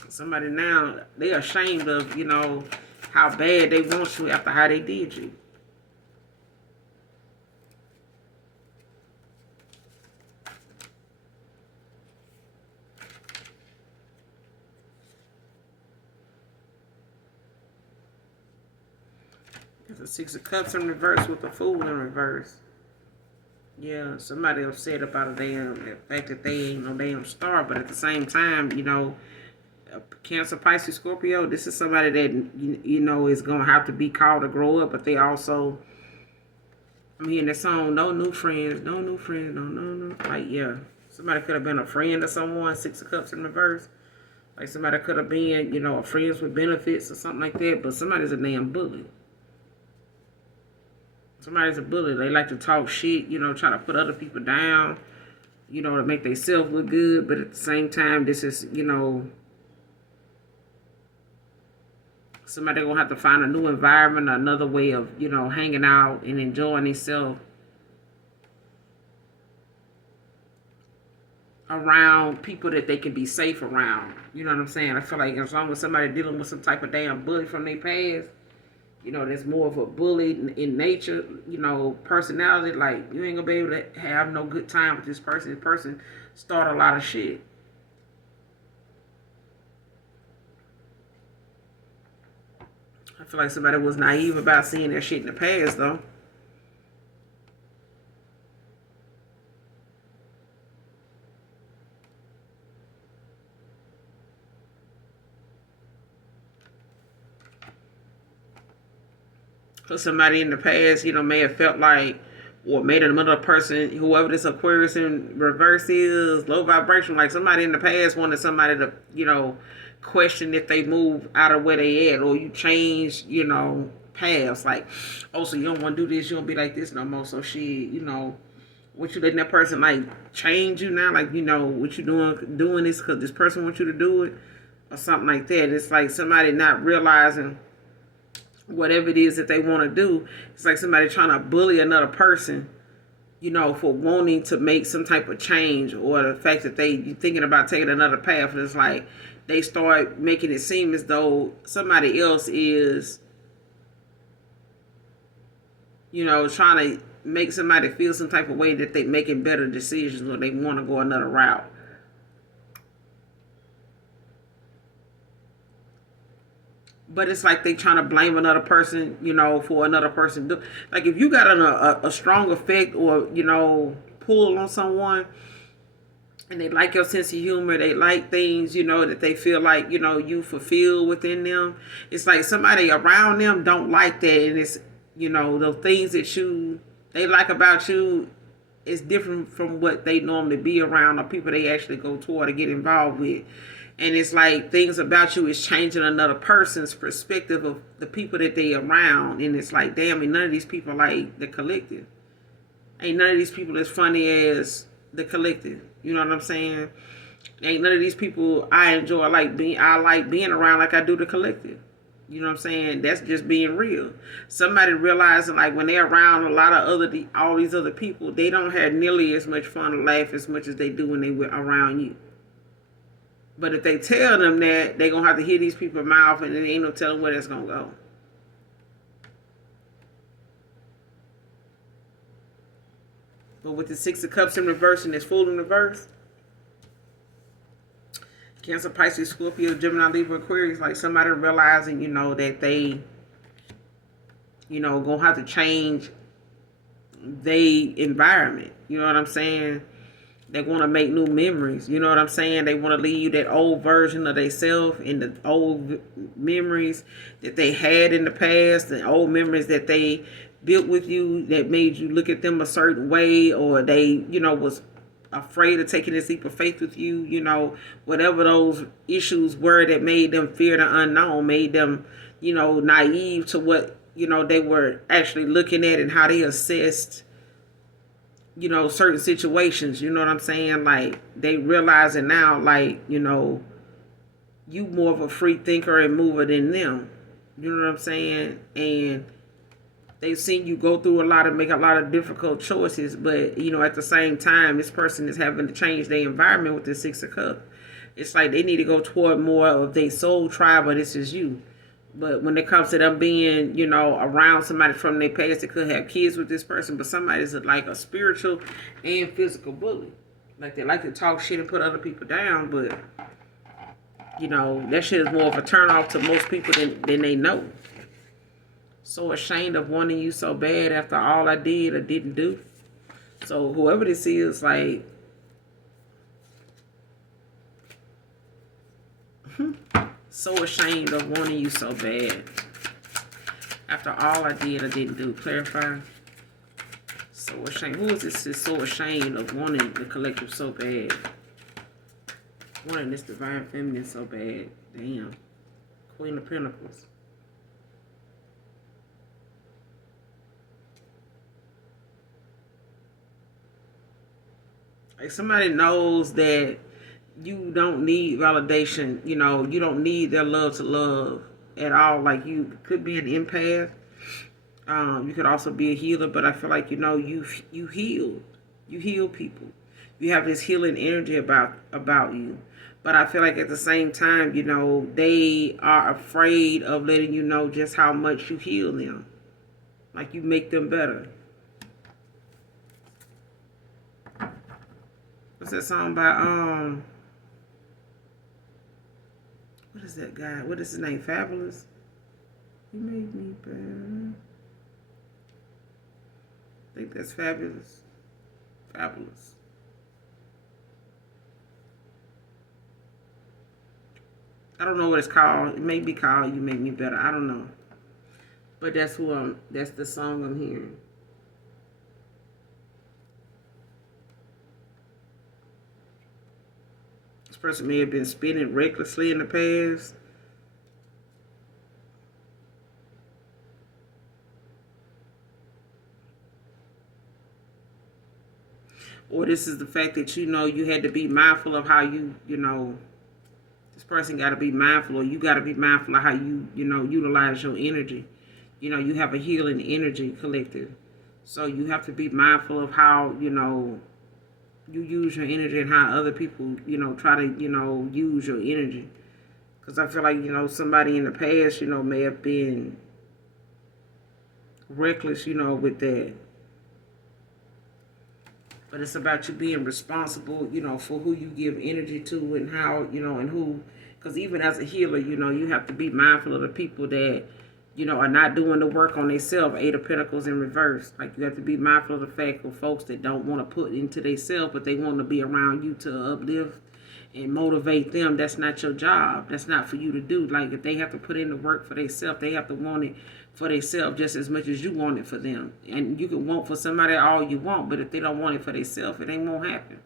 Somebody now, they ashamed of, how bad they want you after how they did you. There's a Six of Cups in reverse with the Fool in reverse. Yeah, somebody upset about the fact that they ain't no damn star, but at the same time, Cancer, Pisces, Scorpio, this is somebody that, is going to have to be called to grow up, but they also, I'm hearing that song, no new friends, no new friends, no. Like, yeah, somebody could have been a friend of someone, Six of Cups in reverse. Like, somebody could have been, a friends with benefits or something like that, but somebody's a damn bully. Somebody's a bully. They like to talk shit, try to put other people down, to make themselves look good. But at the same time, this is, somebody going to have to find a new environment, another way of, hanging out and enjoying themselves around people that they can be safe around. You know what I'm saying? I feel like as long as somebody dealing with some type of damn bully from their past, there's more of a bully in nature, personality. Like, you ain't gonna be able to have no good time with this person. This person start a lot of shit. I feel like somebody was naive about seeing their shit in the past, though. Because somebody in the past, may have felt like, or made another person, whoever this Aquarius in reverse is, low vibration, like somebody in the past wanted somebody to, question if they move out of where they at, or you change, paths. Like, oh, so you don't want to do this, you don't be like this no more. So she, what you letting that person like change you now, like, you know, what you doing this because this person wants you to do it, or something like that. It's like somebody not realizing whatever it is that they want to do. It's like somebody trying to bully another person, you know, for wanting to make some type of change, or the fact that they thinking about taking another path. And it's like they start making it seem as though somebody else is, you know, trying to make somebody feel some type of way that they making better decisions, or they want to go another route. But it's like they trying to blame another person, you know, for another person. Like if you got a strong effect, or, you know, pull on someone, and they like your sense of humor, they like things, you know, that they feel like, you know, you fulfill within them. It's like somebody around them don't like that, and it's, you know, the things that they like about you is different from what they normally be around, or people they actually go toward or get involved with. And it's like things about you is changing another person's perspective of the people that they around. And it's like, damn, and none of these people like the collective. Ain't none of these people as funny as the collective. You know what I'm saying? Ain't none of these people I enjoy I like being around like I do the collective. You know what I'm saying? That's just being real. Somebody realizing like when they're around a lot of all these other people, they don't have nearly as much fun or laugh as much as they do when they were around you. But if they tell them that, they're going to have to hear these people's mouth, and there ain't no telling where that's going to go. But with the Six of Cups in reverse and this Fool in reverse, Cancer, Pisces, Scorpio, Gemini, Libra, Aquarius, like somebody realizing, you know, that they, you know, going to have to change their environment. You know what I'm saying? They want to make new memories. You know what I'm saying? They want to leave you that old version of themselves, and the old memories that they had in the past, the old memories that they built with you that made you look at them a certain way, or they, you know, was afraid of taking this leap of faith with you. You know, whatever those issues were that made them fear the unknown, made them, you know, naive to what, you know, they were actually looking at and how they assessed, you know, certain situations. You know what I'm saying? Like they realizing now, like, you know, you more of a free thinker and mover than them. You know what I'm saying? And they've seen you go through make a lot of difficult choices, but, you know, at the same time, this person is having to change their environment with the Six of Cups. It's like they need to go toward more of their soul tribe, but this is you. But when it comes to them being, you know, around somebody from their past that could have kids with this person, but somebody's like a spiritual and physical bully. Like they like to talk shit and put other people down, but, you know, that shit is more of a turn off to most people than they know. So ashamed of wanting you so bad after all I did or didn't do. So whoever this is, like, so ashamed of wanting you so bad after all I did or didn't do. Clarify. So ashamed. Who is this is so ashamed of wanting the collective so bad? Wanting this divine feminine so bad. Damn. Queen of Pentacles. Like somebody knows that you don't need validation. You know, you don't need their love to love at all. Like you could be an empath. You could also be a healer, but I feel like, you know, you heal. You heal people. You have this healing energy about you. But I feel like at the same time, you know, they are afraid of letting you know just how much you heal them. Like you make them better. What's that song by what is that guy? What is his name? Fabulous? You made me better. I think that's Fabulous. Fabulous. I don't know what it's called. It may be called You Make Me Better. I don't know. But that's that's the song I'm hearing. This person may have been spinning recklessly in the past. Or this is the fact that, you had to be mindful of how this person got to be mindful, or you got to be mindful of how utilize your energy. You have a healing energy collective. So you have to be mindful of how, you use your energy and how other people, try to, use your energy. Because I feel like, somebody in the past, may have been reckless, with that. But it's about you being responsible, for who you give energy to and how, and who. Because even as a healer, you have to be mindful of the people that, are not doing the work on themselves. Eight of Pentacles in reverse. Like, you have to be mindful of the fact of folks that don't want to put into themselves, but they want to be around you to uplift and motivate them. That's not your job. That's not for you to do. Like, if they have to put in the work for themselves, they have to want it for themselves just as much as you want it for them. And you can want for somebody all you want, but if they don't want it for themselves, it ain't won't happen.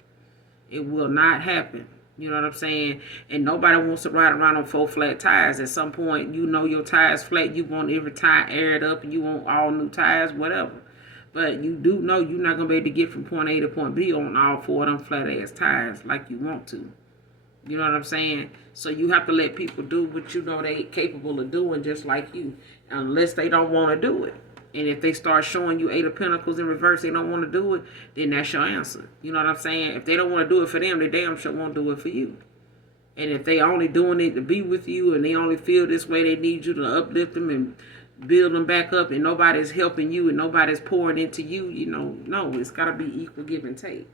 It will not happen. You know what I'm saying? And nobody wants to ride around on 4 flat tires. At some point, your tires flat. You want every tire aired up, and you want all new tires, whatever. But you do know you're not going to be able to get from point A to point B on all 4 of them flat-ass tires like you want to. You know what I'm saying? So you have to let people do what you know they capable of doing just like you. Unless they don't want to do it. And if they start showing you 8 of Pentacles in reverse, they don't want to do it, then that's your answer. You know what I'm saying? If they don't want to do it for them, they damn sure won't do it for you. And if they only doing it to be with you and they only feel this way, they need you to uplift them and build them back up, and nobody's helping you and nobody's pouring into you, no, it's got to be equal give and take.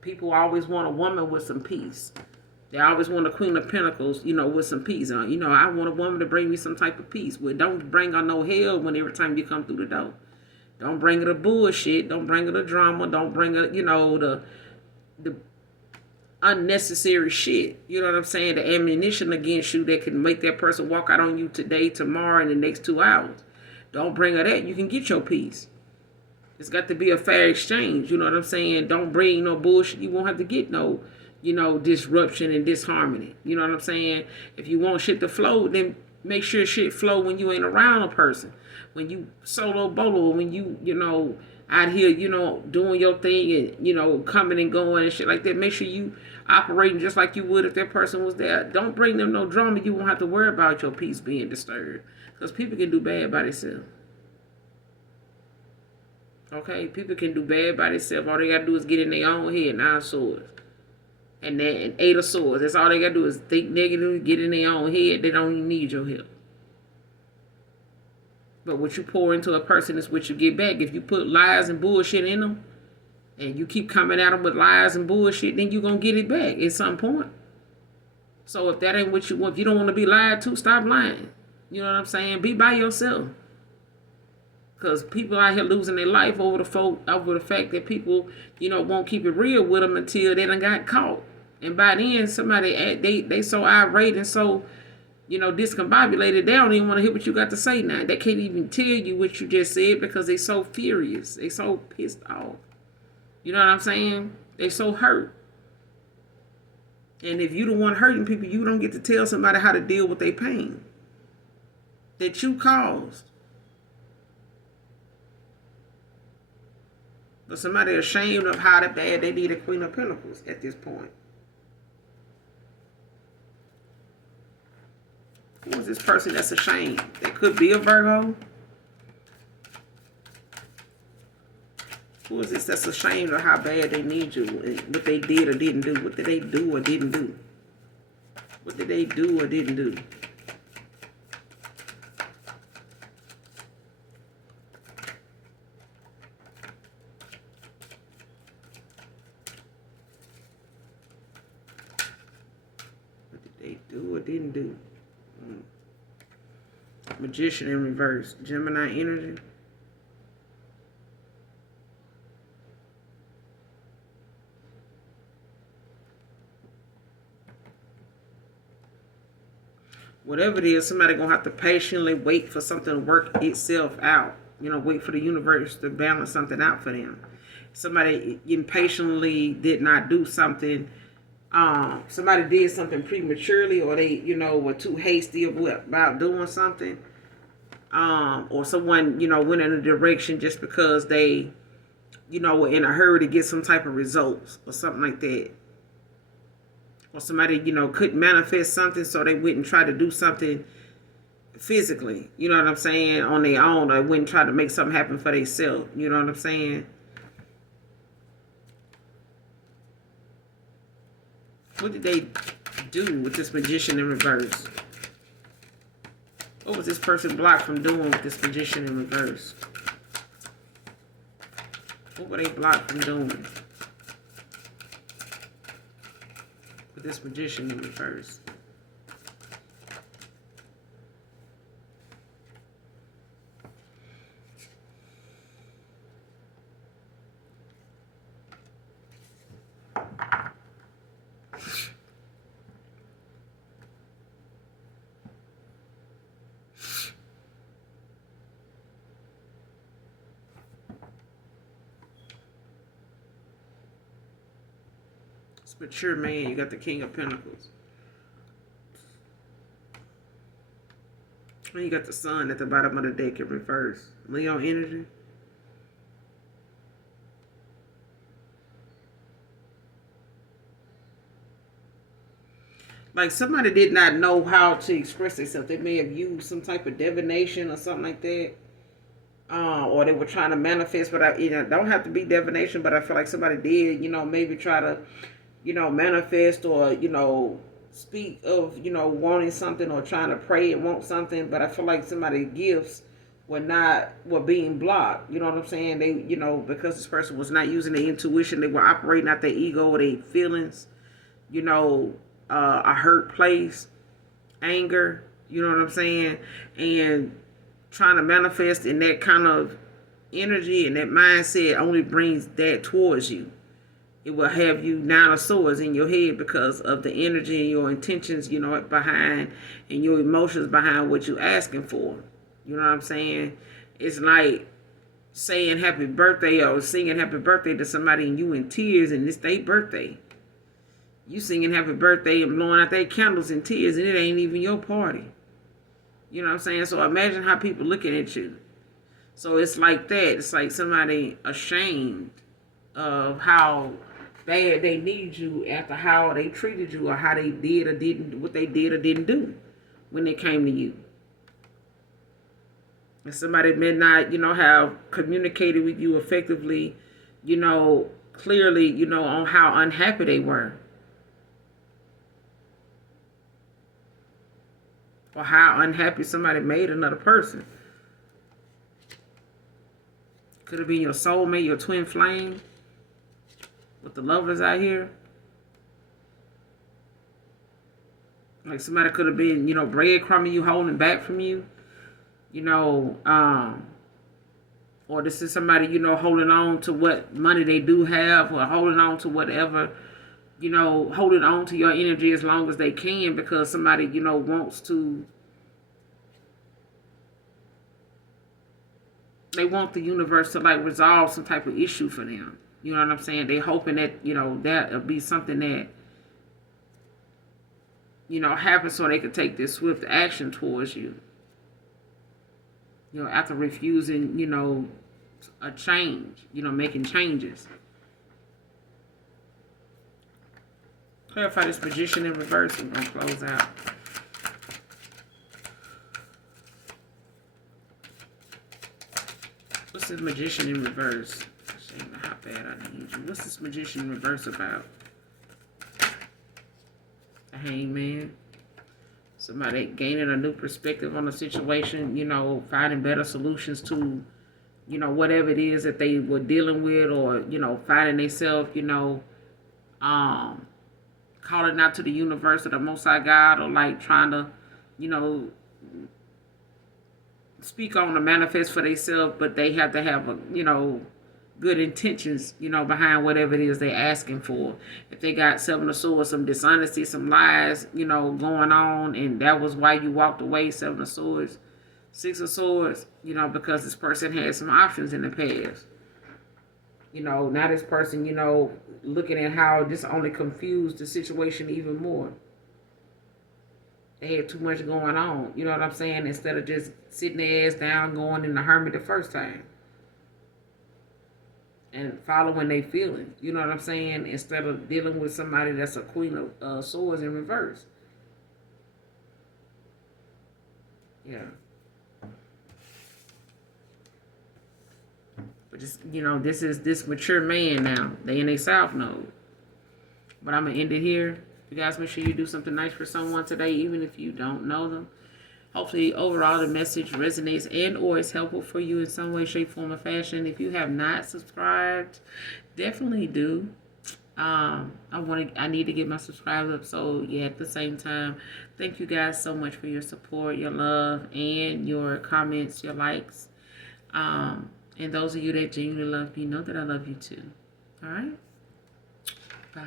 People always want a woman with some peace. They always want a Queen of Pentacles, with some peace. I want a woman to bring me some type of peace. Well, don't bring her no hell when every time you come through the door. Don't bring her the bullshit. Don't bring her the drama. Don't bring her, the unnecessary shit. You know what I'm saying? The ammunition against you that can make that person walk out on you today, tomorrow, and the next 2 hours. Don't bring her that. You can get your peace. It's got to be a fair exchange. You know what I'm saying? Don't bring no bullshit. You won't have to get no disruption and disharmony. You know what I'm saying? If you want shit to flow, then make sure shit flow when you ain't around a person. When you solo bolo, when you out here, doing your thing and, coming and going and shit like that, make sure you operating just like you would if that person was there. Don't bring them no drama. You won't have to worry about your peace being disturbed. Because people can do bad by themselves. Okay? People can do bad by themselves. All they got to do is get in their own head, 9 swords. And then 8 of Swords. That's all they got to do is think negatively, get in their own head. They don't even need your help. But what you pour into a person is what you get back. If you put lies and bullshit in them, and you keep coming at them with lies and bullshit, then you're going to get it back at some point. So if that ain't what you want, if you don't want to be lied to, stop lying. You know what I'm saying? Be by yourself. Because people out here losing their life over the fact that people, won't keep it real with them until they done got caught. And by then, somebody, they so irate and so, discombobulated, they don't even want to hear what you got to say now. They can't even tell you what you just said because they so furious. They so pissed off. You know what I'm saying? They so hurt. And if you the one hurting people, you don't get to tell somebody how to deal with their pain that you caused. But somebody ashamed of how bad they need a Queen of Pentacles at this point. Who is this person that's ashamed? That could be a Virgo. Who is this that's ashamed of how bad they need you? What they did or didn't do? What did they do or didn't do? What did they do or didn't do? Do or didn't do. Magician in reverse. Gemini energy. Whatever it is, somebody gonna have to patiently wait for something to work itself out. Wait for the universe to balance something out for them. Somebody impatiently did not do something. Somebody did something prematurely, or they, were too hasty about doing something. Or someone, went in a direction just because they you know, were in a hurry to get some type of results or something like that. Or somebody, you know, couldn't manifest something, so they wouldn't try to do something physically, you know what I'm saying, on their own, or wouldn't try to make something happen for themselves, you know what I'm saying? What did they do with this Magician in reverse? What was this person blocked from doing with this Magician in reverse? What were they blocked from doing with this Magician in reverse? It's mature man. You got the King of Pentacles. And you got the Sun at the bottom of the deck in reverse. Leo energy. Like somebody did not know how to express themselves. They may have used some type of divination or something like that. Or they were trying to manifest, but don't have to be divination, but I feel like somebody did, you know, maybe try to, you know, manifest or, you know, speak of, you know, wanting something or trying to pray and want something, but I feel like somebody's gifts were being blocked. You know what I'm saying? They, you know, because this person was not using their intuition, they were operating out their ego or their feelings, you know, a hurt place, anger, you know what I'm saying? And trying to manifest in that kind of energy and that mindset only brings that towards you. It will have you 9 of swords in your head because of the energy and your intentions, you know, behind, and your emotions behind what you're asking for. You know what I'm saying? It's like saying happy birthday or singing happy birthday to somebody and you in tears and it's their birthday. You singing happy birthday and blowing out their candles in tears and it ain't even your party. You know what I'm saying? So imagine how people looking at you. So it's like that. It's like somebody ashamed of how bad they need you after how they treated you or how they did or didn't, what they did or didn't do when they came to you. And somebody may not, you know, have communicated with you effectively, you know, clearly, you know, on how unhappy they were. Or how unhappy somebody made another person. Could have been your soulmate, your twin flame. With the lovers out here. Like somebody could have been, you know, breadcrumbing you, holding back from you. You know, or this is somebody, you know, holding on to what money they do have or holding on to whatever, you know, holding on to your energy as long as they can because somebody, you know, wants to. They want the universe to like resolve some type of issue for them. You know what I'm saying? They hoping that, you know, that'll be something that, you know, happens so they could take this swift action towards you. You know, after refusing, you know, a change, you know, making changes. Clarify this Magician in reverse. We're going to close out. What's this Magician in reverse? How bad I need you. What's this Magician in reverse about? The Hangman. Somebody gaining a new perspective on the situation, you know, finding better solutions to, you know, whatever it is that they were dealing with or, you know, finding themselves, you know, calling out to the universe or the Most High God or like trying to, you know, speak on the manifest for themselves, but they have to have, a, you know, good intentions, you know, behind whatever it is they're asking for. If they got 7 of Swords, some dishonesty, some lies, you know, going on, and that was why you walked away, 7 of Swords, 6 of Swords, you know, because this person had some options in the past. You know, now this person, you know, looking at how this only confused the situation even more. They had too much going on, you know what I'm saying, instead of just sitting their ass down going in the hermit the first time. and following their feelings. You know what I'm saying? Instead of dealing with somebody that's a queen of swords in reverse. Yeah. But just, you know, this is this mature man now. They in a south node. But I'm going to end it here. You guys make sure you do something nice for someone today, even if you don't know them. Hopefully, overall, the message resonates and or is helpful for you in some way, shape, form, or fashion. If you have not subscribed, definitely do. I need to get my subscribers up. So yeah, at the same time, thank you guys so much for your support, your love, and your comments, your likes. And those of you that genuinely love me, know that I love you too. All right. Bye.